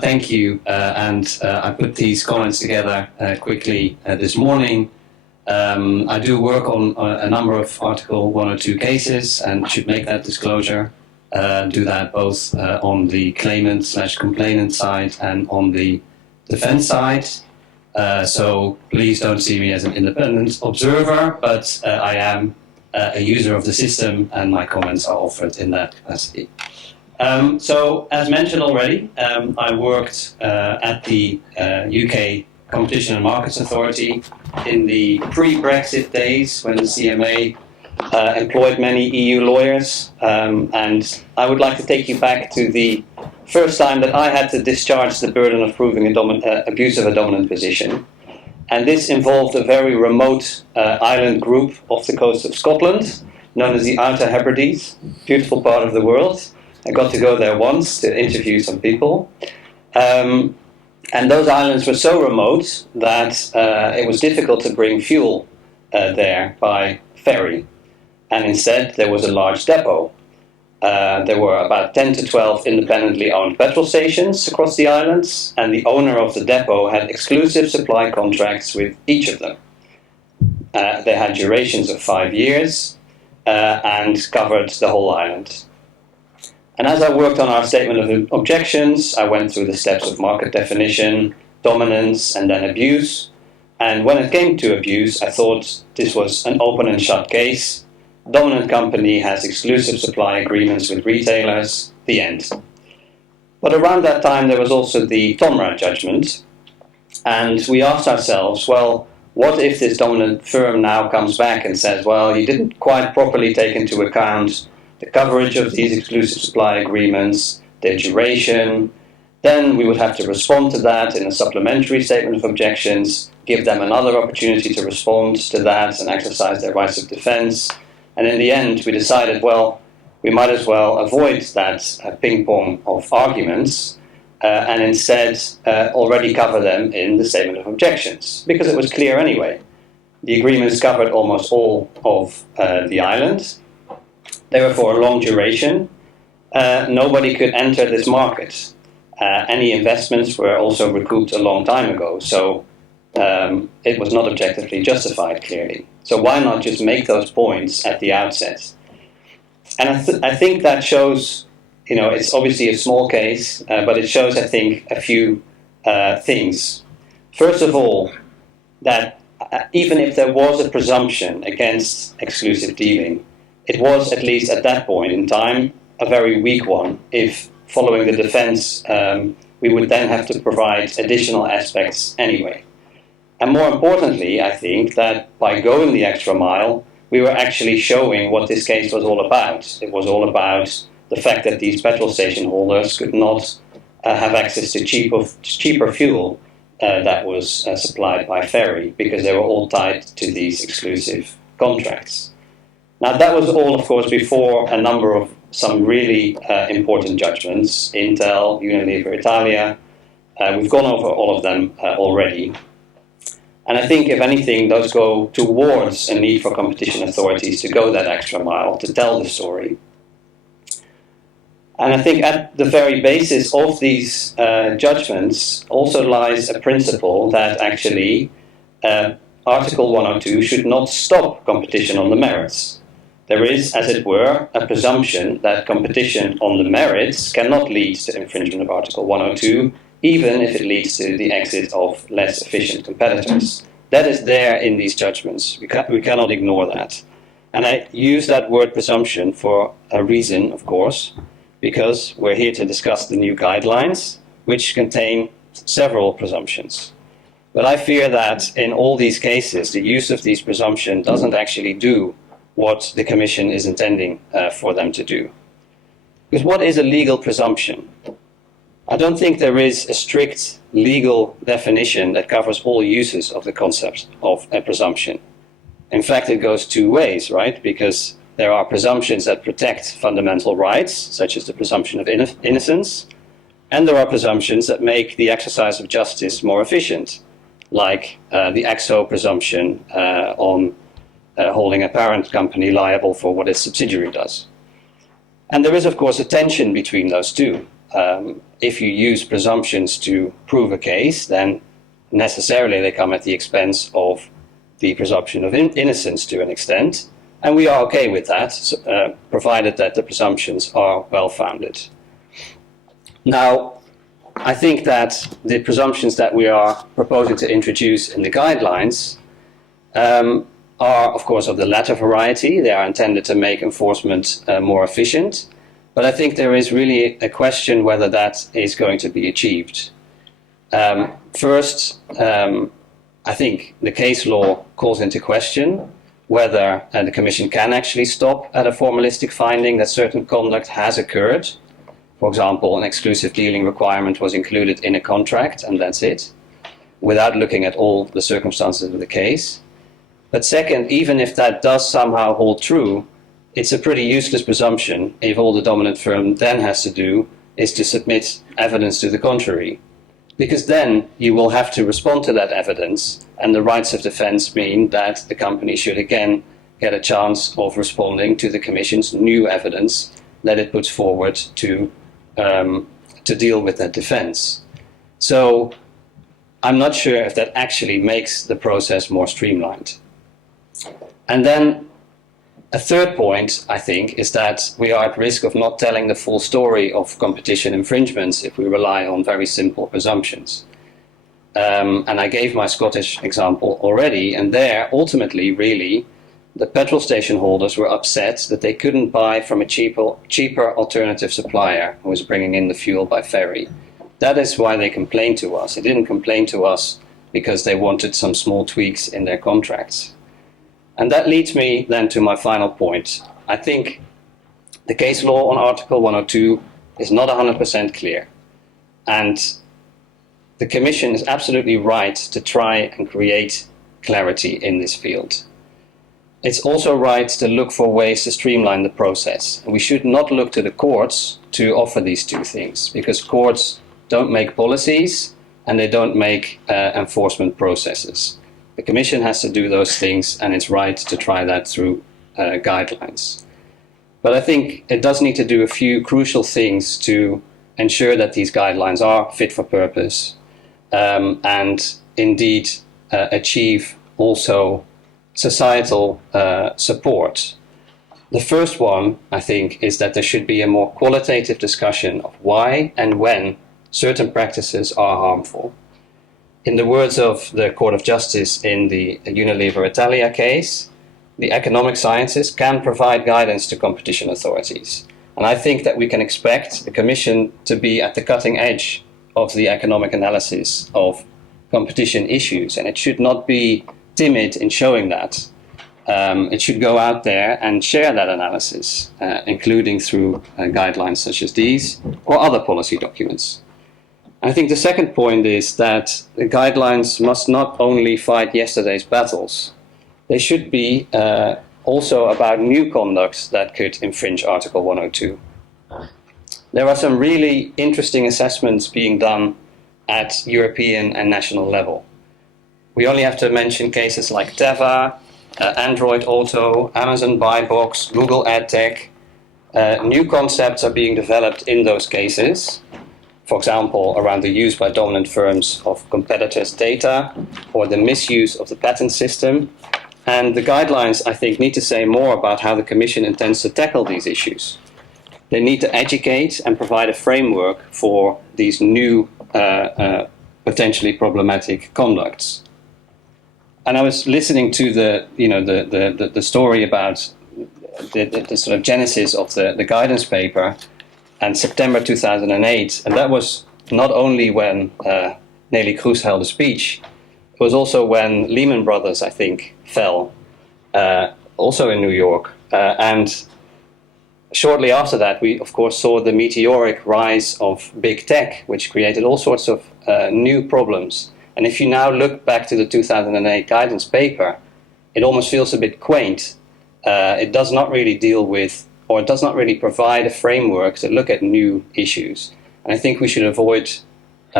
thank you, and I put these comments together quickly this morning. I do work on a number of Article 102 cases and should make that disclosure. Do that both on the claimant/complainant side and on the defense side. So please don't see me as an independent observer, but I am a user of the system, and my comments are offered in that capacity. So, as mentioned already, I worked at the UK Competition and Markets Authority in the pre-Brexit days when the CMA employed many EU lawyers, and I would like to take you back to the first time that I had to discharge the burden of proving abuse of a dominant position. And this involved a very remote island group off the coast of Scotland, known as the Outer Hebrides, beautiful part of the world. I got to go there once to interview some people. And those islands were so remote that it was difficult to bring fuel there by ferry. And instead, there was a large depot. There were about 10 to 12 independently owned petrol stations across the islands, and the owner of the depot had exclusive supply contracts with each of them. They had durations of 5 years and covered the whole island. And as I worked on our statement of objections, I went through the steps of market definition, dominance, and then abuse. And when it came to abuse, I thought this was an open and shut case. Dominant company has exclusive supply agreements with retailers, the end. But around that time, there was also the TOMRA judgment. And we asked ourselves, well, what if this dominant firm now comes back and says, well, you didn't quite properly take into account the coverage of these exclusive supply agreements, their duration? Then we would have to respond to that in a supplementary statement of objections, give them another opportunity to respond to that and exercise their rights of defense. And in the end, we decided, well, we might as well avoid that ping-pong of arguments and instead already cover them in the statement of objections, because it was clear anyway. The agreements covered almost all of the island. They were for a long duration. Nobody could enter this market. Any investments were also recouped a long time ago, so it was not objectively justified, clearly. So why not just make those points at the outset? And I think that shows, it's obviously a small case, but it shows, I think, a few things. First of all, that even if there was a presumption against exclusive dealing, it was, at least at that point in time, a very weak one. If, following the defense, we would then have to provide additional aspects anyway. And more importantly, I think that by going the extra mile, we were actually showing what this case was all about. It was all about the fact that these petrol station holders could not have access to cheaper fuel that was supplied by ferry, because they were all tied to these exclusive contracts. Now, that was all, of course, before a number of some really important judgments, Intel, Unilever Italia. We've gone over all of them already. And I think, if anything, those go towards a need for competition authorities to go that extra mile, to tell the story. And I think at the very basis of these judgments also lies a principle that actually Article 102 should not stop competition on the merits. There is, as it were, a presumption that competition on the merits cannot lead to infringement of Article 102, even if it leads to the exit of less efficient competitors. That is there in these judgments. We cannot ignore that. And I use that word presumption for a reason, of course, because we're here to discuss the new guidelines, which contain several presumptions. But I fear that in all these cases, the use of these presumptions doesn't actually do what the Commission is intending for them to do. Because what is a legal presumption? I don't think there is a strict legal definition that covers all uses of the concept of a presumption. In fact, it goes two ways, right? Because there are presumptions that protect fundamental rights, such as the presumption of innocence, and there are presumptions that make the exercise of justice more efficient, like the EXO presumption on holding a parent company liable for what its subsidiary does. And there is, of course, a tension between those two. If you use presumptions to prove a case, then necessarily they come at the expense of the presumption of innocence to an extent. And we are okay with that, provided that the presumptions are well-founded. Now, I think that the presumptions that we are proposing to introduce in the guidelines are, of course, of the latter variety. They are intended to make enforcement more efficient. But I think there is really a question whether that is going to be achieved. First, I think the case law calls into question whether the Commission can actually stop at a formalistic finding that certain conduct has occurred. For example, an exclusive dealing requirement was included in a contract, and that's it. without looking at all the circumstances of the case. But second, even if that does somehow hold true, it's a pretty useless presumption if all the dominant firm then has to do is to submit evidence to the contrary. Because then you will have to respond to that evidence, and the rights of defense mean that the company should again get a chance of responding to the Commission's new evidence that it puts forward to deal with that defense. So I'm not sure if that actually makes the process more streamlined. And then a third point, I think, is that we are at risk of not telling the full story of competition infringements if we rely on very simple presumptions. And I gave my Scottish example already, and there, ultimately, really, the petrol station holders were upset that they couldn't buy from a cheaper alternative supplier who was bringing in the fuel by ferry. That is why they complained to us. They didn't complain to us because they wanted some small tweaks in their contracts. And that leads me then to my final point. I think the case law on Article 102 is not 100% clear. And the Commission is absolutely right to try and create clarity in this field. It's also right to look for ways to streamline the process. And we should not look to the courts to offer these two things, because courts don't make policies and they don't make enforcement processes. The Commission has to do those things, and it's right to try that through guidelines. But I think it does need to do a few crucial things to ensure that these guidelines are fit for purpose and indeed achieve also societal support. The first one, I think, is that there should be a more qualitative discussion of why and when certain practices are harmful. In the words of the Court of Justice in the Unilever Italia case, the economic sciences can provide guidance to competition authorities. And I think that we can expect the Commission to be at the cutting edge of the economic analysis of competition issues, and it should not be timid in showing that. It should go out there and share that analysis, including through guidelines such as these or other policy documents. I think the second point is that the guidelines must not only fight yesterday's battles, they should be also about new conducts that could infringe Article 102. There are some really interesting assessments being done at European and national level. We only have to mention cases like Teva, Android Auto, Amazon Buy Box, Google AdTech. New concepts are being developed in those cases. For example, around the use by dominant firms of competitors' data or the misuse of the patent system. And the guidelines, I think, need to say more about how the Commission intends to tackle these issues. They need to educate and provide a framework for these new, potentially problematic conducts. And I was listening to the story about the sort of genesis of the guidance paper and September 2008, and that was not only when Nelly Kroes held a speech, it was also when Lehman Brothers, I think, fell, also in New York. And shortly after that, we, of course, saw the meteoric rise of big tech, which created all sorts of new problems. And if you now look back to the 2008 guidance paper, it almost feels a bit quaint. It does not really deal with, or it does not really provide a framework to look at new issues. And I think we should avoid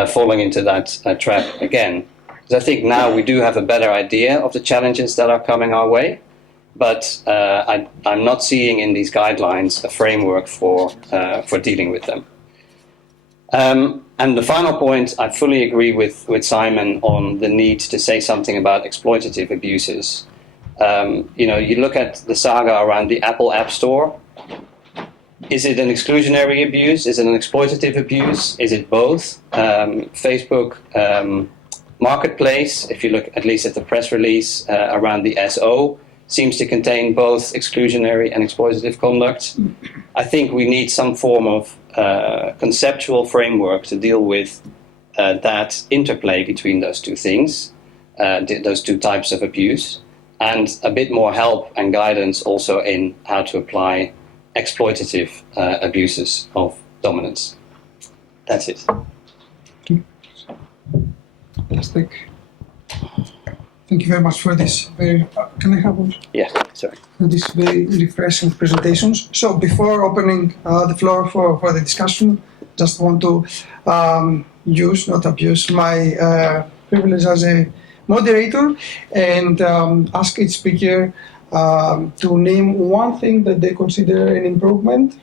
falling into that trap again. Because I think now we do have a better idea of the challenges that are coming our way, but I'm not seeing in these guidelines a framework for dealing with them. And the final point, I fully agree with Simon on the need to say something about exploitative abuses. You look at the saga around the Apple App Store. Is it an exclusionary abuse? Is it an exploitative abuse? Is it both? Facebook Marketplace, if you look at least at the press release around the SO, seems to contain both exclusionary and exploitative conduct. I think we need some form of conceptual framework to deal with that interplay between those two things, those two types of abuse, and a bit more help and guidance also in how to apply exploitative abuses of dominance. That's it. Fantastic. Thank you very much for this. Can I have one? Yes, sorry. For these very refreshing presentations. So before opening the floor for the discussion, just want to use, not abuse, my privilege as a moderator and ask each speaker to name one thing that they consider an improvement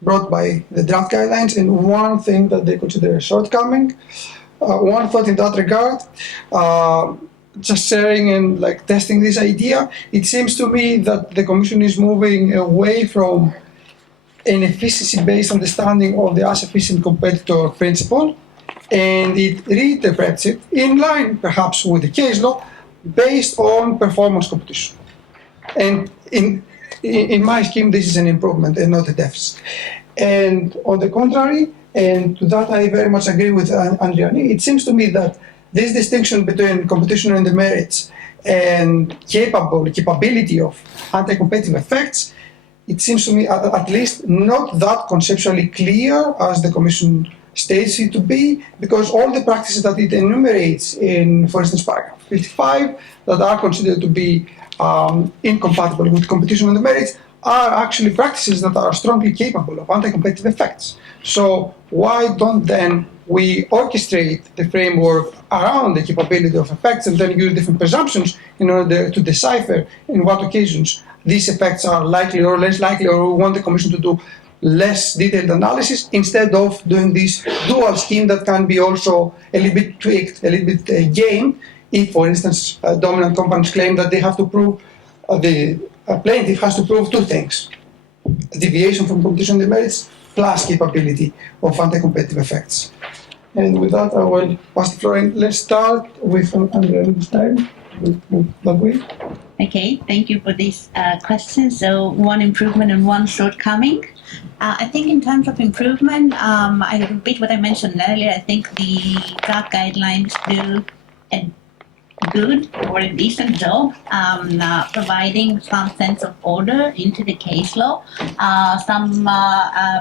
brought by the draft guidelines and one thing that they consider a shortcoming. One thought in that regard, just sharing and like testing this idea, it seems to me that the Commission is moving away from an efficiency-based understanding of the as efficient competitor principle, and it reinterprets it in line perhaps with the case law based on performance competition. And in my scheme, this is an improvement and not a deficit. And on the contrary, and to that I very much agree with Andriani, it seems to me that this distinction between competition and the merits and capability of anti-competitive effects, it seems to me at least not that conceptually clear as the Commission states it to be, because all the practices that it enumerates in, for instance, paragraph 55, that are considered to be incompatible with competition on the merits are actually practices that are strongly capable of anti-competitive effects. So why don't then we orchestrate the framework around the capability of effects and then use different presumptions in order to decipher in what occasions these effects are likely or less likely, or we want the Commission to do less detailed analysis instead of doing this dual scheme that can be also a little bit tweaked, a little bit gamed, if, for instance, dominant companies claim that they have to prove, the plaintiff has to prove two things: deviation from competition demerits plus capability of anti-competitive effects. And with that, I will pass the floor. And let's start with Andrea this time. Okay, thank you for this question. So one improvement and one shortcoming. I think in terms of improvement, I repeat what I mentioned earlier. I think the draft guidelines do a good or a decent job providing some sense of order into the case law, some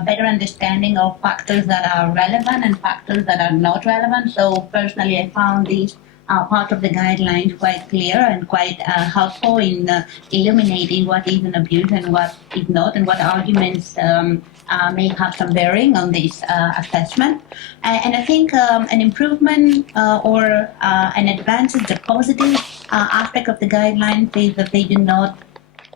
better understanding of factors that are relevant and factors that are not relevant. So personally, I found these part of the guidelines quite clear and quite helpful in illuminating what is an abuse and what is not, and what arguments may have some bearing on this assessment. And I think an improvement or an advantage, a positive aspect of the guidelines is that they do not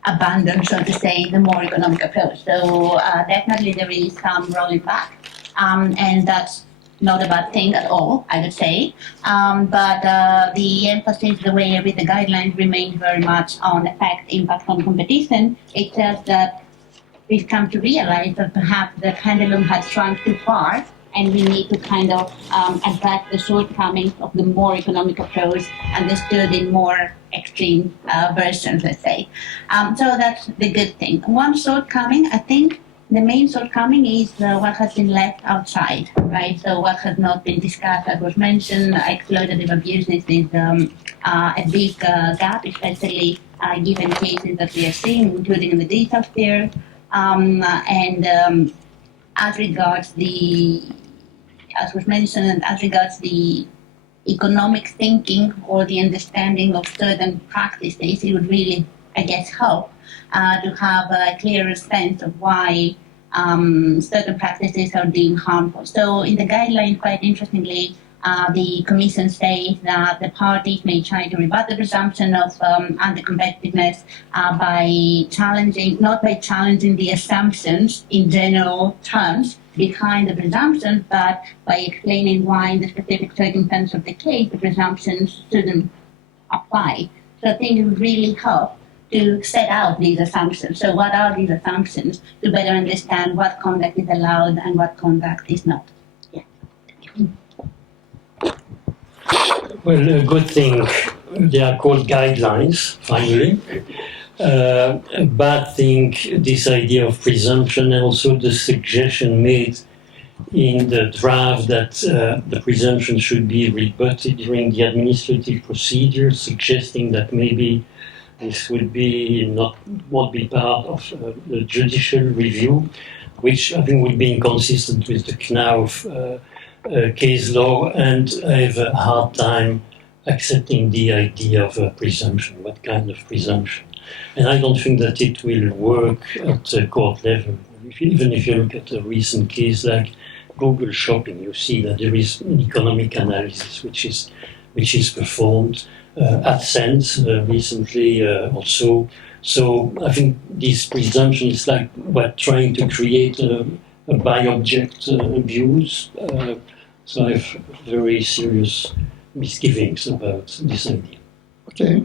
abandon, so to say, the more economic approach. So definitely there is some rolling back, and that's not a bad thing at all, I would say. But the emphasis, the way I read the guidelines, remains very much on effect, impact on competition. It's just that we've come to realize that perhaps the pendulum has swung too far, and we need to kind of address the shortcomings of the more economic approach understood in more extreme versions, let's say. So that's the good thing. One shortcoming, I think, the main shortcoming is what has been left outside, right? So what has not been discussed, as was mentioned, exploitative abuses is a big gap, especially given cases that we are seeing, including in the digital sphere. As regards the, as was mentioned, and as regards the economic thinking or the understanding of certain practices, it would really, I guess, help to have a clearer sense of why certain practices are deemed harmful. So in the guideline, quite interestingly, the Commission says that the parties may try to rebut the presumption of anti-competitiveness by challenging, not by challenging the assumptions in general terms behind the presumptions, but by explaining why in the specific circumstance of the case the presumptions shouldn't apply. So I think it would really help to set out these assumptions. So what are these assumptions to better understand what conduct is allowed and what conduct is not? Yeah. Well, a good thing, they are called guidelines, finally. A bad thing, this idea of presumption, and also the suggestion made in the draft that the presumption should be rebutted during the administrative procedure, suggesting that maybe this would be won't be part of the judicial review, which I think would be inconsistent with the Knauf case law, and I have a hard time accepting the idea of a presumption. What kind of presumption? And I don't think that it will work at the court level. Even if you look at a recent case like Google Shopping, you see that there is an economic analysis which is performed. AdSense recently also. So I think this presumption is like trying to create a by-object abuse. So I have very serious misgivings about this idea. Okay.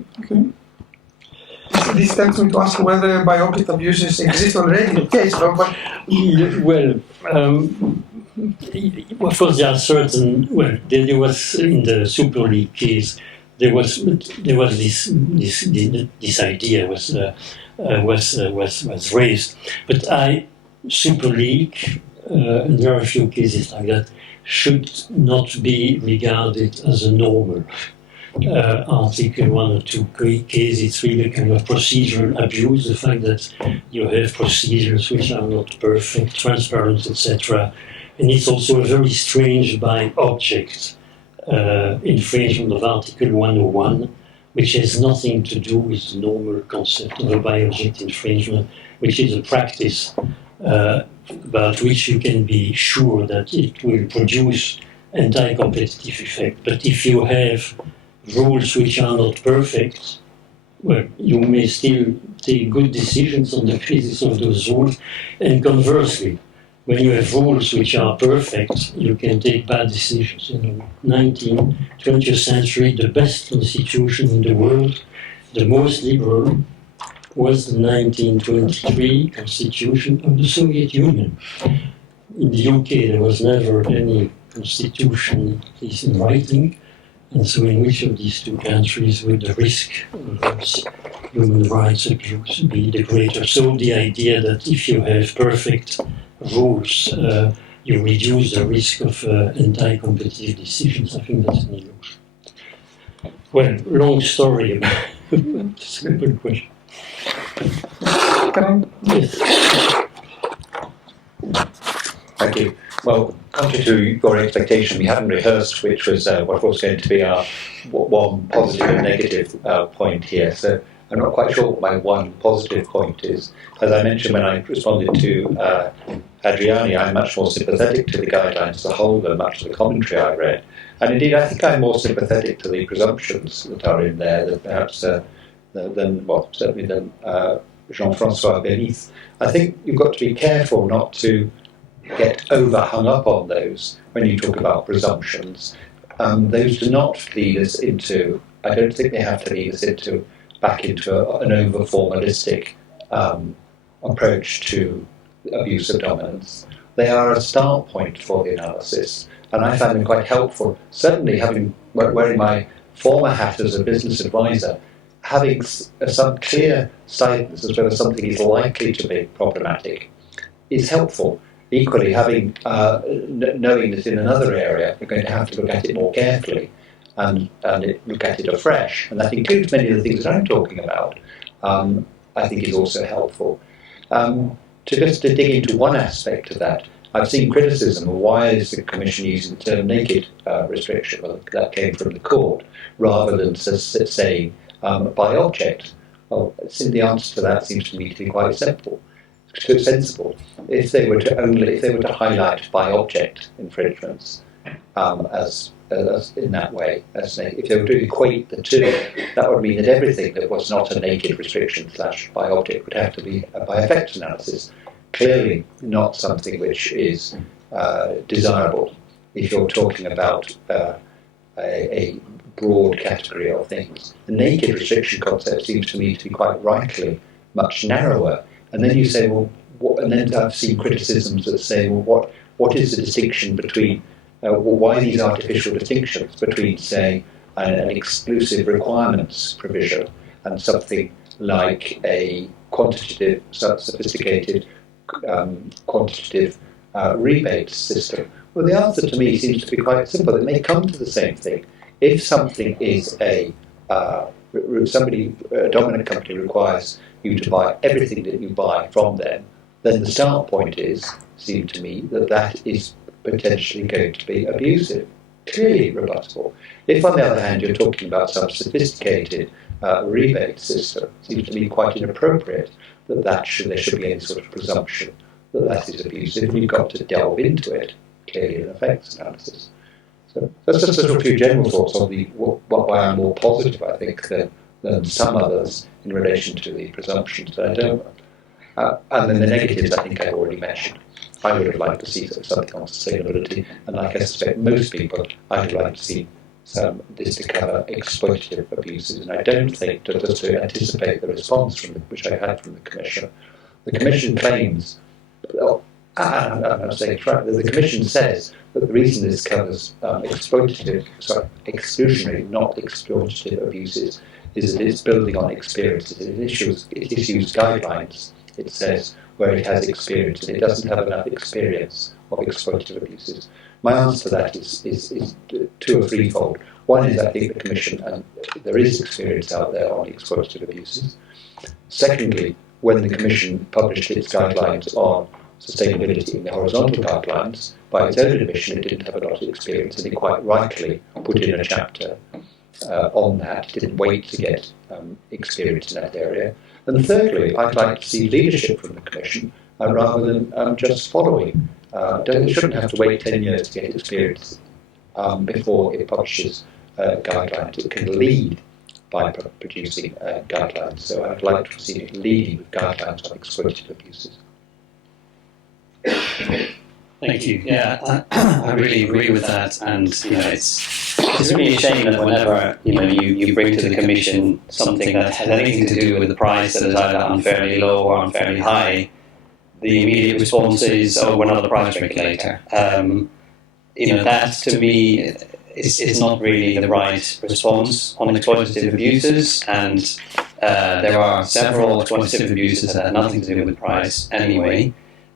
This tends me to ask whether by-object abuses exist already in the case, but Well, of course, there are certain. Well, there was in the Super League case, there was this idea was raised, but Super League, and there are a few cases like that, should not be regarded as a normal. Article 1 or 2 case, it's really a kind of procedural abuse, the fact that you have procedures which are not perfect, transparent, etc. And it's also a very strange by-object infringement of Article 101, which has nothing to do with the normal concept of a by-object infringement, which is a practice about which you can be sure that it will produce anti-competitive effect. But if you have rules which are not perfect, well, you may still take good decisions on the basis of those rules, and conversely, when you have rules which are perfect, you can take bad decisions. In the 20th century, the best constitution in the world, the most liberal, was the 1923 constitution of the Soviet Union. In the UK, there was never any constitution, at least in writing, and so in which of these two countries would the risk of human rights abuse be the greater? So the idea that if you have perfect rules, you reduce the risk of anti-competitive decisions, I think that's an illusion. Well, long story about a simple question. Yes. Thank you. Well, contrary to your expectation, we haven't rehearsed which was what was going to be our one positive and negative point here. So I'm not quite sure what my one positive point is. As I mentioned when I responded to Adriani, I'm much more sympathetic to the guidelines as a whole than much of the commentary I read. And indeed, I think I'm more sympathetic to the presumptions that are in there than perhaps certainly than Jean-François Benith. I think you've got to be careful not to get over hung up on those when you talk about presumptions. Those do not lead us into, I don't think they have to lead us back into an over formalistic approach to abuse of dominance. They are a start point for the analysis, and I find them quite helpful. Certainly, wearing my former hat as a business advisor, having some clear guidance as well as something is likely to be problematic is helpful. Equally, having knowing that in another area we're going to have to look at it more carefully and look at it afresh, and that includes many of the things that I'm talking about, I think is also helpful. To dig into one aspect of that, I've seen criticism of why is the Commission using the term naked restriction. Well, that came from the court, rather than saying by object. Well, the answer to that seems to me to be quite sensible. If they were to highlight by object infringements as in that way, if they were to equate the two, that would mean that everything that was not a naked restriction / by object would have to be a by effect analysis. Clearly not something which is desirable if you're talking about a broad category of things. The naked restriction concept seems to me to be quite rightly much narrower. And then you say, well, and then I've seen criticisms that say, well, what is the distinction between, why these artificial distinctions between, say, an exclusive requirements provision and something like a quantitative, sophisticated quantitative rebate system? Well, the answer to me seems to be quite simple. It may come to the same thing. If something is a dominant company requires you to buy everything that you buy from them, then the start point seems to me, that is potentially going to be abusive. Clearly rebuttable. If, on the other hand, you're talking about some sophisticated rebate system, it seems to me quite inappropriate that there should be any sort of presumption that is abusive. You've got to delve into it, clearly in effects analysis. So that's just sort of a few general thoughts on why I'm more positive, I think, than some others in relation to the presumptions that I don't. And then the negatives, I think I've already mentioned. I would have liked to see something on sustainability, and like I suspect most people, I would like to see this to cover exploitative abuses. And I don't think, just to anticipate the response which I had from the Commission, the Commission claims, I'm saying the Commission says that the reason this covers exclusionary, not exploitative abuses, is that it's building on experiences. It issues guidelines, it says, where it has experience, and it doesn't have enough experience of exploitative abuses. My answer to that is two or threefold. One is, I think the Commission, and there is experience out there on exploitative abuses. Secondly, when the Commission published its guidelines on sustainability in the horizontal guidelines, by its own admission, it didn't have a lot of experience, and it quite rightly put in a chapter on that. It didn't wait to get experience in that area. And thirdly, I'd like to see leadership from the Commission rather than just following. It shouldn't have to wait 10 years to get experience before it publishes guidelines. It can lead by producing guidelines. So I'd like to see it leading with guidelines on exploitative abuses. Thank you. Yeah, I really agree with that, and it's really a shame that whenever you bring to the Commission something that has anything to do with the price that is either unfairly low or unfairly high, the immediate response is, "Oh, we're not a price regulator." That to me is not really the right response on exploitative abuses, and there are several exploitative abuses that have nothing to do with price anyway.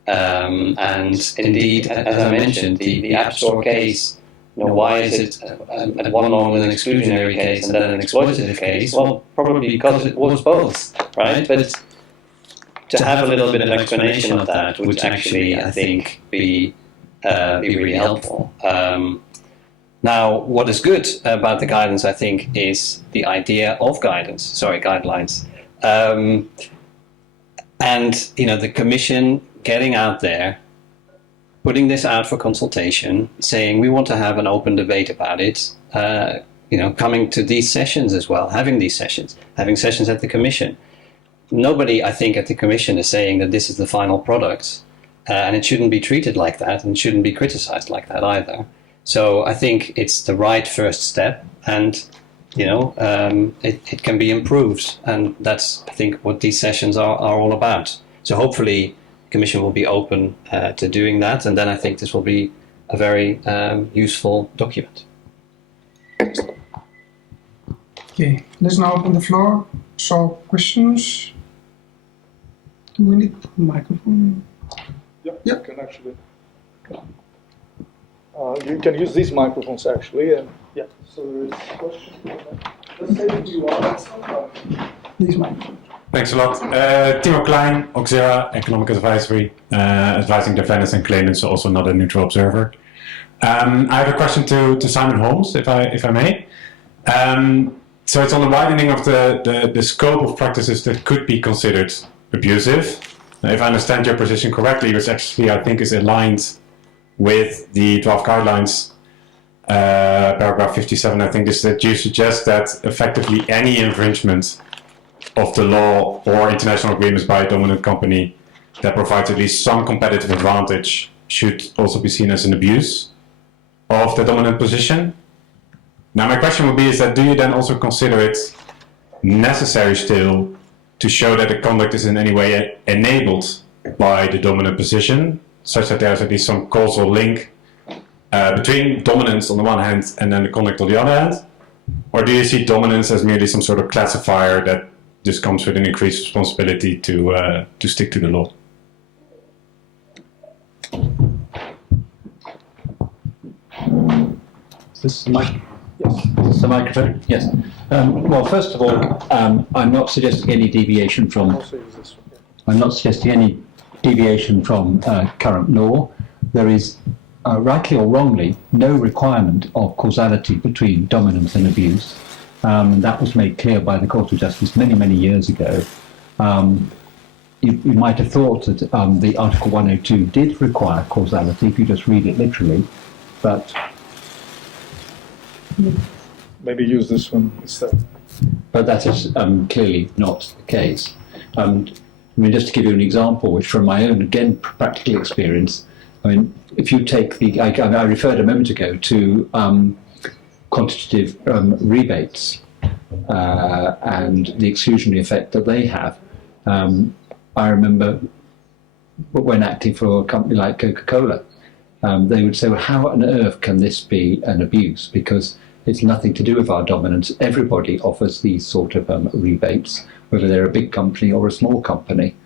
And indeed, as I mentioned, the App Store case, why is it at one moment an exclusionary case and then an exploitative case? Well, probably because it was both, right? But to have a little bit of explanation of that would actually, I think, be really helpful. Now, what is good about the guidance, I think, is the idea of guidelines. And the Commission getting out there, putting this out for consultation, saying we want to have an open debate about it, coming to these sessions as well, having sessions at the Commission. Nobody, I think, at the Commission is saying that this is the final product, and it shouldn't be treated like that, and shouldn't be criticized like that either. So I think it's the right first step, and it can be improved, and that's, I think, what these sessions are all about. So hopefully the Commission will be open to doing that, and then I think this will be a very useful document. Okay, let's now open the floor. So, questions? Do we need a microphone? Yeah, you can actually. You can use these microphones actually, and yeah. So there is a question. Let's say that you are. These microphones. Thanks a lot. Timo Klein, Oxera, Economic Advisory, advising defendants and claimants, also not a neutral observer. I have a question to Simon Holmes, if I may. So it's on the widening of the scope of practices that could be considered abusive. Now, if I understand your position correctly, which actually I think is aligned with the draft guidelines, paragraph 57, I think is that you suggest that effectively any infringement of the law or international agreements by a dominant company that provides at least some competitive advantage should also be seen as an abuse of the dominant position. Now my question would be is that do you then also consider it necessary still to show that the conduct is in any way enabled by the dominant position, such that there's at least some causal link between dominance on the one hand and then the conduct on the other hand? Or do you see dominance as merely some sort of classifier that just comes with an increased responsibility to stick to the law? Is this the mic? Yes. Is this the microphone? Yes. Well, first of all, I'm not suggesting any deviation from. I'm not suggesting any deviation from current law. There is rightly or wrongly, no requirement of causality between dominance and abuse. That was made clear by the Court of Justice many, many years ago. You might have thought that the Article 102 did require causality if you just read it literally, but Maybe use this one instead. but that is clearly not the case. I mean, just to give you an example, which from my own, again, practical experience, I mean, if you take the, I referred a moment ago to quantitative rebates and the exclusionary effect that they have. I remember when acting for a company like Coca-Cola, they would say, well, how on earth can this be an abuse? Because it's nothing to do with our dominance. Everybody offers these sort of rebates, whether they're a big company or a small company.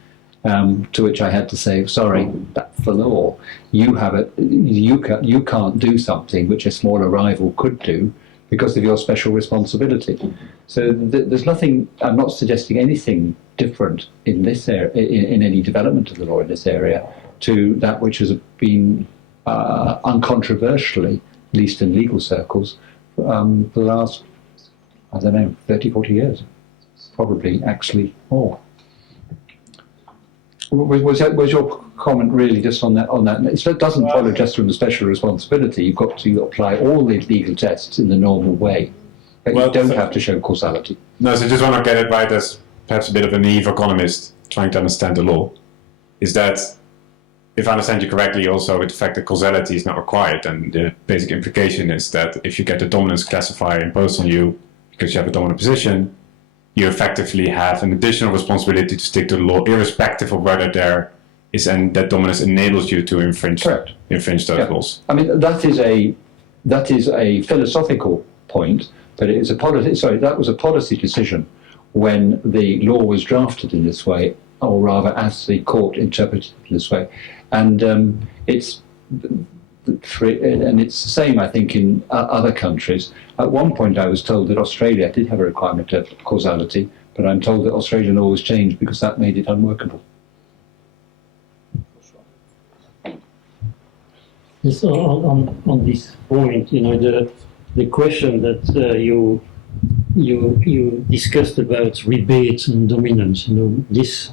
To which I had to say, sorry, that's the law. You can't do something which a smaller rival could do because of your special responsibility. So there's nothing. I'm not suggesting anything different in this area, in any development of the law in this area, to that which has been uncontroversially, at least in legal circles, for the last, I don't know, 30, 40 years, probably actually more. Was your comment really just on that? It doesn't follow just from the special responsibility. You've got to apply all the legal tests in the normal way. But you don't have to show causality. No, so I just want to get it right as perhaps a bit of a naive economist trying to understand the law. Is that, if I understand you correctly, also with the fact that causality is not required, and the basic implication is that if you get the dominance classifier imposed on you because you have a dominant position, you effectively have an additional responsibility to stick to the law, irrespective of whether there is, and that dominance enables you to infringe those laws. I mean, that is a philosophical point, but it is a policy. Sorry, that was a policy decision when the law was drafted in this way, or rather, as the court interpreted it this way, and it's the same, I think, in other countries. At one point, I was told that Australia did have a requirement of causality, but I'm told that Australian law was changed because that made it unworkable. Yes, on this point, the question that you discussed about rebates and dominance, this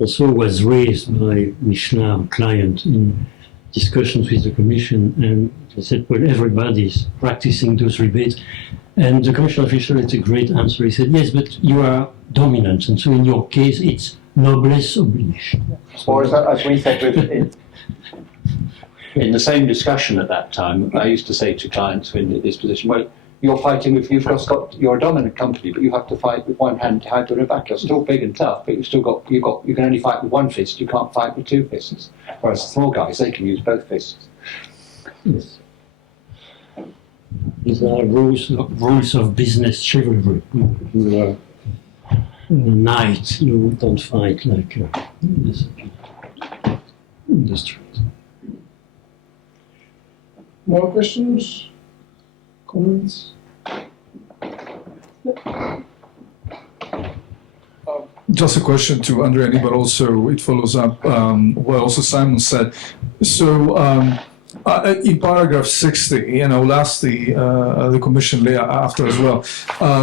also was raised by Michelin client in discussions with the Commission, and they said, well, everybody's practicing those rebates. And the Commission official had a great answer. He said, yes, but you are dominant, and so in your case, it's noblesse oblige. Or as we said in the same discussion at that time, I used to say to clients in this position, well, you're fighting with, you're a dominant company, but you have to fight with one hand tied to the back. You're still big and tough, but you can only fight with one fist. You can't fight with two fists. Whereas the small guys, they can use both fists. Yes. These are rules of business chivalry. You are a knight. You don't fight like in the street. More questions? Comments? Just a question to Andriani, but also it follows up what also Simon said. So in paragraph 60, and I will ask the Commission later after as well,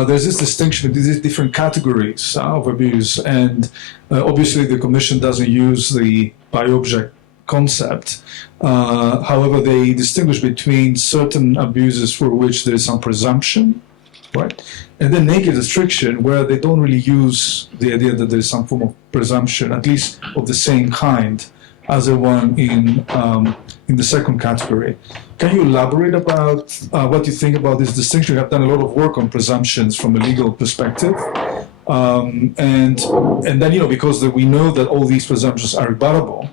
there's this distinction between these different categories of abuse, and obviously the Commission doesn't use the by-object concept. However, they distinguish between certain abuses for which there is some presumption, right? And then naked restriction, where they don't really use the idea that there is some form of presumption, at least of the same kind as the one in the second category. Can you elaborate about what you think about this distinction? You have done a lot of work on presumptions from a legal perspective. And then, because we know that all these presumptions are rebuttable,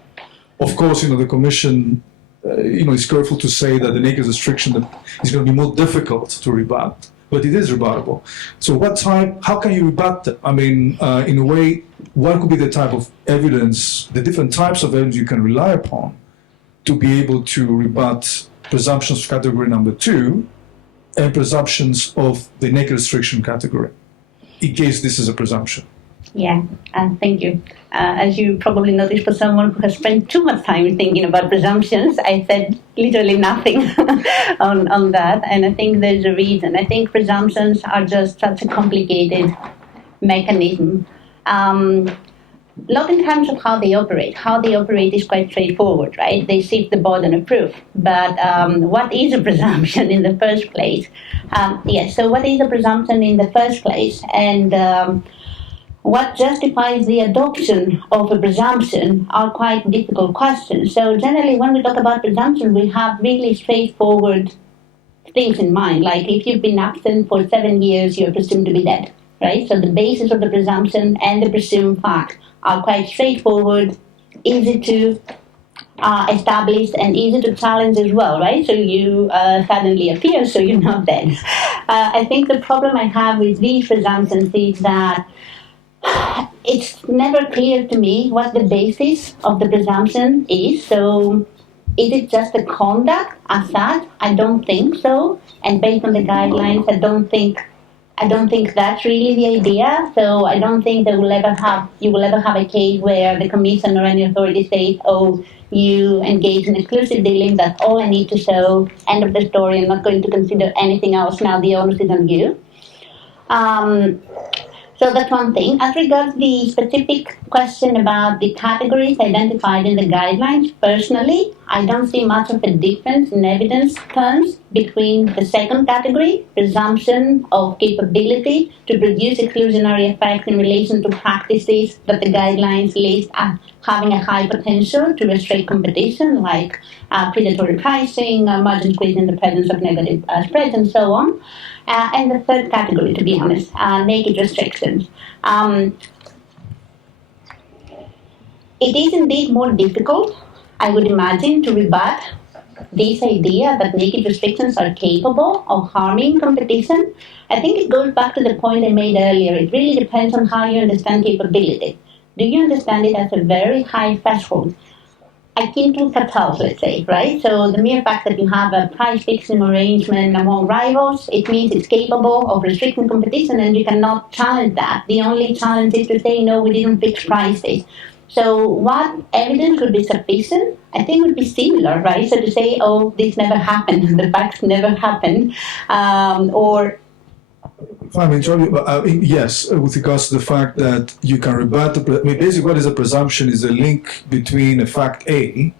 of course, the Commission, is careful to say that the naked restriction is going to be more difficult to rebut, but it is rebuttable. So how can you rebut that? I mean, in a way, what could be the type of evidence, the different types of evidence you can rely upon to be able to rebut presumptions of category number 2 and presumptions of the naked restriction category, in case this is a presumption? Yeah, thank you. As you probably noticed, for someone who has spent too much time thinking about presumptions, I said literally nothing on that, and I think there's a reason. I think presumptions are just such a complicated mechanism. Not in terms of how they operate. How they operate is quite straightforward, right? They shift the burden of proof. But what is a presumption in the first place? So what is a presumption in the first place? And what justifies the adoption of a presumption are quite difficult questions. So generally, when we talk about presumption, we have really straightforward things in mind. Like if you've been absent for 7 years, you're presumed to be dead, right? So the basis of the presumption and the presumed fact are quite straightforward, easy to establish, and easy to challenge as well, right? So you suddenly appear, so you're not dead. I think the problem I have with these presumptions is that it's never clear to me what the basis of the presumption is. So is it just the conduct as such? I don't think so. And based on the guidelines, I don't think that's really the idea. So I don't think you will ever have a case where the commission or any authority says, "Oh, you engage in exclusive dealing. That's all I need to show. End of the story. I'm not going to consider anything else. Now the onus is on you." So that's one thing. As regards the specific question about the categories identified in the guidelines, personally, I don't see much of a difference in evidence terms between the second category, presumption of capability to produce exclusionary effects in relation to practices that the guidelines list as having a high potential to restrict competition, like predatory pricing, margin squeeze in the presence of negative spreads, and so on. And the third category, to be honest, naked restrictions. It is indeed more difficult, I would imagine, to rebut this idea that naked restrictions are capable of harming competition. I think it goes back to the point I made earlier. It really depends on how you understand capability. Do you understand it as a very high threshold, akin to cartels, let's say, right? So the mere fact that you have a price fixing arrangement among rivals, it means it's capable of restricting competition, and you cannot challenge that. The only challenge is to say, no, we didn't fix prices. So what evidence would be sufficient? I think would be similar, right? So to say, oh, this never happened, the facts never happened, or I mean, yes, with regards to the fact that you can rebut basically what is a presumption is a link between a fact A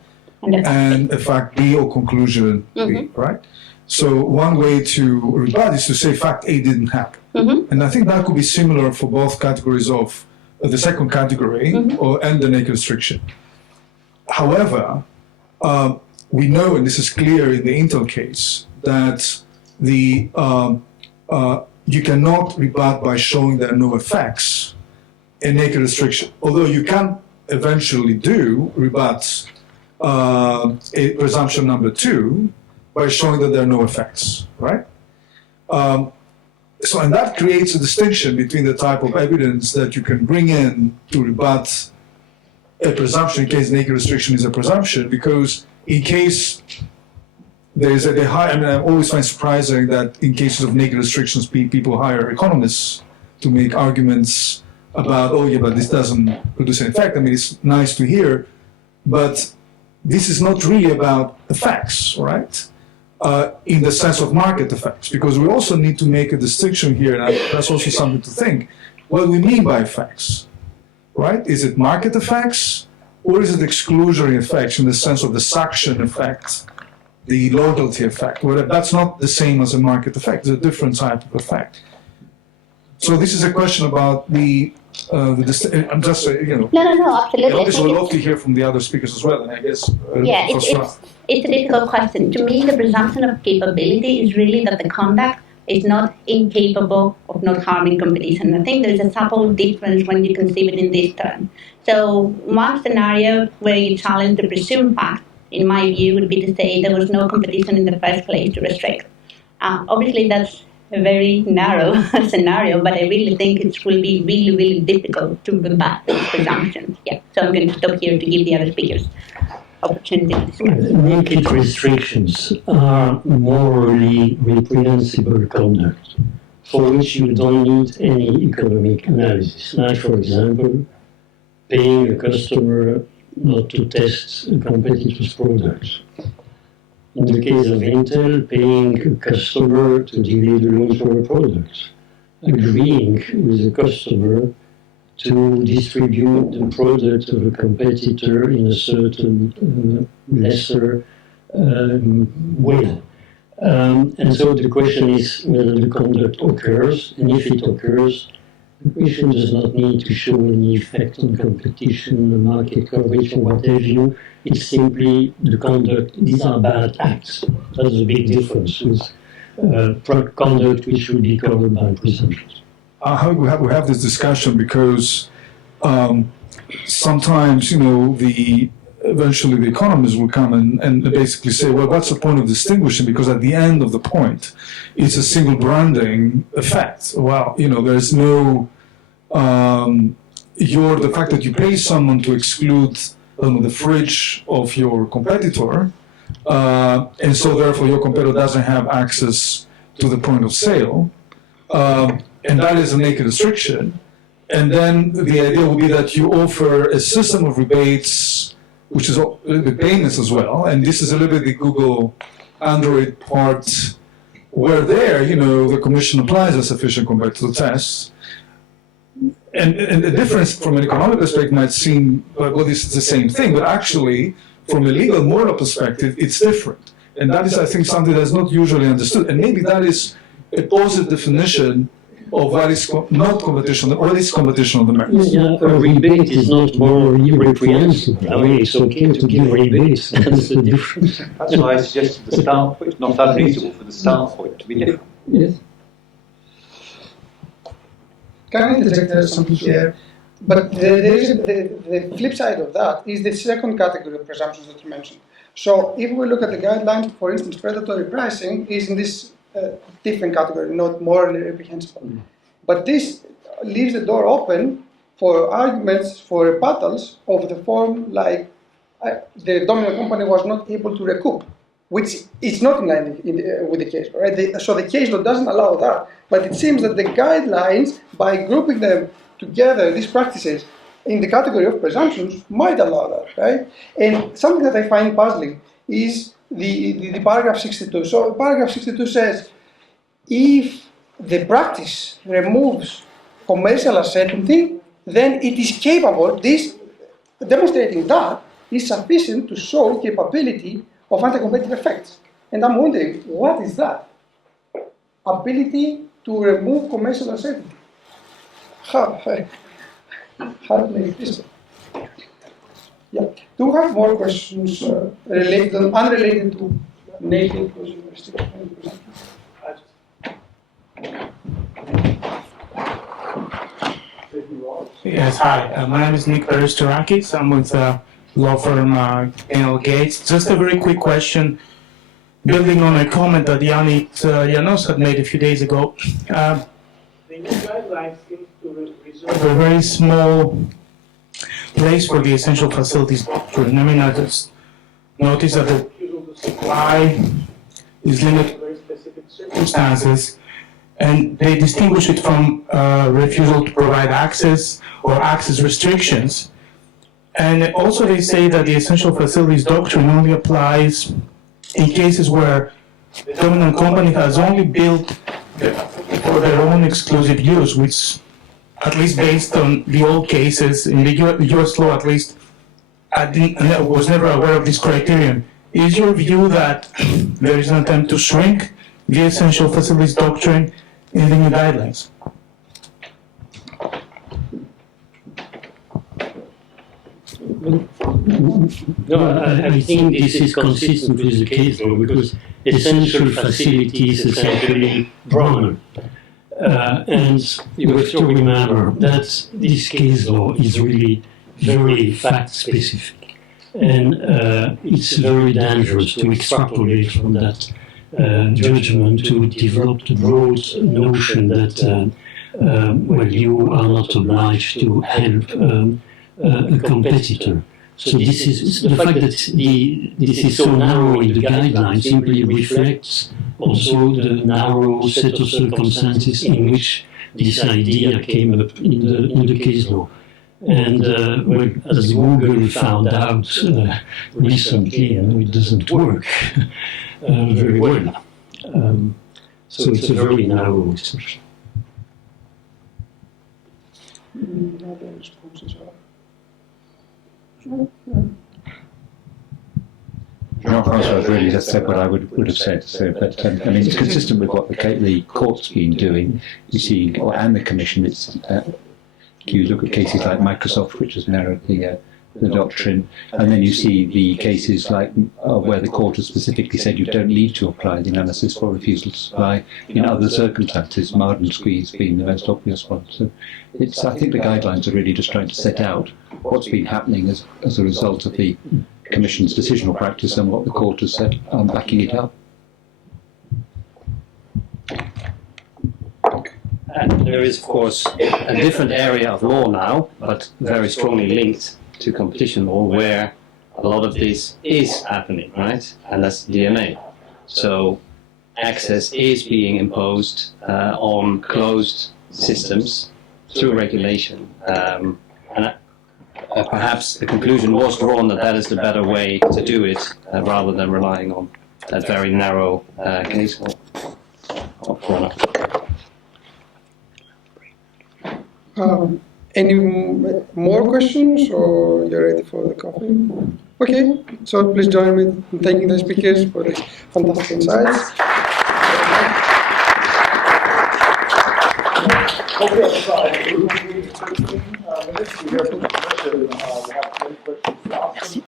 and a fact B or conclusion B, right? So one way to rebut is to say fact A didn't happen. And I think that could be similar for both categories of the second category and the naked restriction. However, we know, and this is clear in the Intel case, that you cannot rebut by showing there are no effects a naked restriction. Although you can eventually rebut a presumption number 2 by showing that there are no effects, right? And that creates a distinction between the type of evidence that you can bring in to rebut a presumption in case naked restriction is a presumption, because in case there's I always find surprising that in cases of naked restrictions, people hire economists to make arguments about, oh yeah, but this doesn't produce an effect. I mean, it's nice to hear, but this is not really about effects, right? In the sense of market effects, because we also need to make a distinction here, and that's also something to think. What do we mean by effects, right? Is it market effects, or is it exclusionary effects in the sense of the suction effect, the loyalty effect? Well, that's not the same as a market effect. It's a different type of effect. So this is a question about I'm just No, absolutely. Obviously, we'd love to hear from the other speakers as well, and I guess. It's a difficult question. To me, the presumption of capability is really that the conduct is not incapable of not harming competition. I think there's a subtle difference when you conceive it in this term. So one scenario where you challenge the presumed fact, in my view, would be to say there was no competition in the first place to restrict. Obviously, that's a very narrow scenario, but I really think it will be really, really difficult to rebut those presumptions. Yeah, so I'm going to stop here to give the other speakers opportunity to discuss. Naked restrictions are morally reprehensible conduct. for which you don't need any economic analysis. Like, for example, paying a customer not to test a competitor's product. In the case of Intel, paying a customer to delay the launch of a product. Agreeing with a customer to distribute the product of a competitor in a certain lesser way. And so the question is whether the conduct occurs, and if it occurs, the question does not need to show any effect on competition, market coverage, or what have you. It's simply the conduct. These are bad acts. That's a big difference with conduct which would be covered by presumptions. We have this discussion because sometimes, eventually the economists will come and basically say, well, what's the point of distinguishing? Because at the end of the point, it's a single branding effect. Well, there's no, the fact that you pay someone to exclude the fridge of your competitor, and so therefore your competitor doesn't have access to the point of sale, and that is a naked restriction. And then the idea would be that you offer a system of rebates, which is the payments as well. And this is a little bit the Google Android part, where there, the commission applies a sufficient competitor test. And the difference from an economic perspective might seem, well, this is the same thing, but actually, from a legal moral perspective, it's different. And that is, I think, something that's not usually understood. And maybe that is a positive definition of what is not competition, or what is competition on the merits. Yeah, a rebate is not morally reprehensible. I mean, it's okay to give rebates. That's the difference. That's why I suggested the start point, not unreasonable for the start point to be different. Yes. Can I interject something here? But the flip side of that is the second category of presumptions that you mentioned. So if we look at the guidelines, for instance, predatory pricing is in this different category, not morally reprehensible. But this leaves the door open for arguments, for battles of the form like the dominant company was not able to recoup, which is not in line with the case law, right? So the case law doesn't allow that, but it seems that the guidelines, by grouping them together, these practices, in the category of presumptions, might allow that, right? And something that I find puzzling is the paragraph 62. So paragraph 62 says, if the practice removes commercial uncertainty, then it is capable, demonstrating that is sufficient to show capability of anti-competitive effects. And I'm wondering, what is that? Ability to remove commercial uncertainty. How to make this? Yeah. Do we have more questions unrelated to naked restriction? Yes, hi. My name is Nick Peristorakis. I'm with law firm Daniel Gates. Just a very quick question, building on a comment that Janos had made a few days ago. The new guidelines seem to reserve a very small place for the essential facilities doctrine. I mean, I just noticed that the refusal to supply is limited to very specific circumstances, and they distinguish it from refusal to provide access or access restrictions. And also they say that the essential facilities doctrine only applies in cases where the dominant company has only built for their own exclusive use, which, at least based on the old cases in the US law, at least, I was never aware of this criterion. Is your view that there is an attempt to shrink the essential facilities doctrine in the new guidelines? No, I think this is consistent with the case law because essential facilities is essentially broader. And you have to remember that this case law is really very fact-specific. And it's very dangerous to extrapolate from that judgment to develop the broad notion that, well, you are not obliged to help a competitor. So this is the fact that this is so narrow in the guidelines simply reflects also the narrow set of circumstances in which this idea came up in the case law. And as Google found out recently, it doesn't work very well. So it's a very narrow exception. Other responses are. Jean-François has really just said what I would have said. So, but I mean, it's consistent with what the court's been doing. You see, and the commission. It's you look at cases like Microsoft, which has narrowed the doctrine, and then you see the cases like where the court has specifically said you don't need to apply the analysis for refusal to supply in other circumstances, Marden squeeze being the most obvious one. So I think the guidelines are really just trying to set out what's been happening as a result of the Commission's decisional practice and what the court has said backing it up. And there is, of course, a different area of law now, but very strongly linked to competition law, where a lot of this is happening, right? And that's the DMA. So access is being imposed on closed systems through regulation. And perhaps the conclusion was drawn that that is the better way to do it, rather than relying on that very narrow case law. Any more questions, or you're ready for the coffee? Okay, so please join me in thanking the speakers for the fantastic insights. Merci.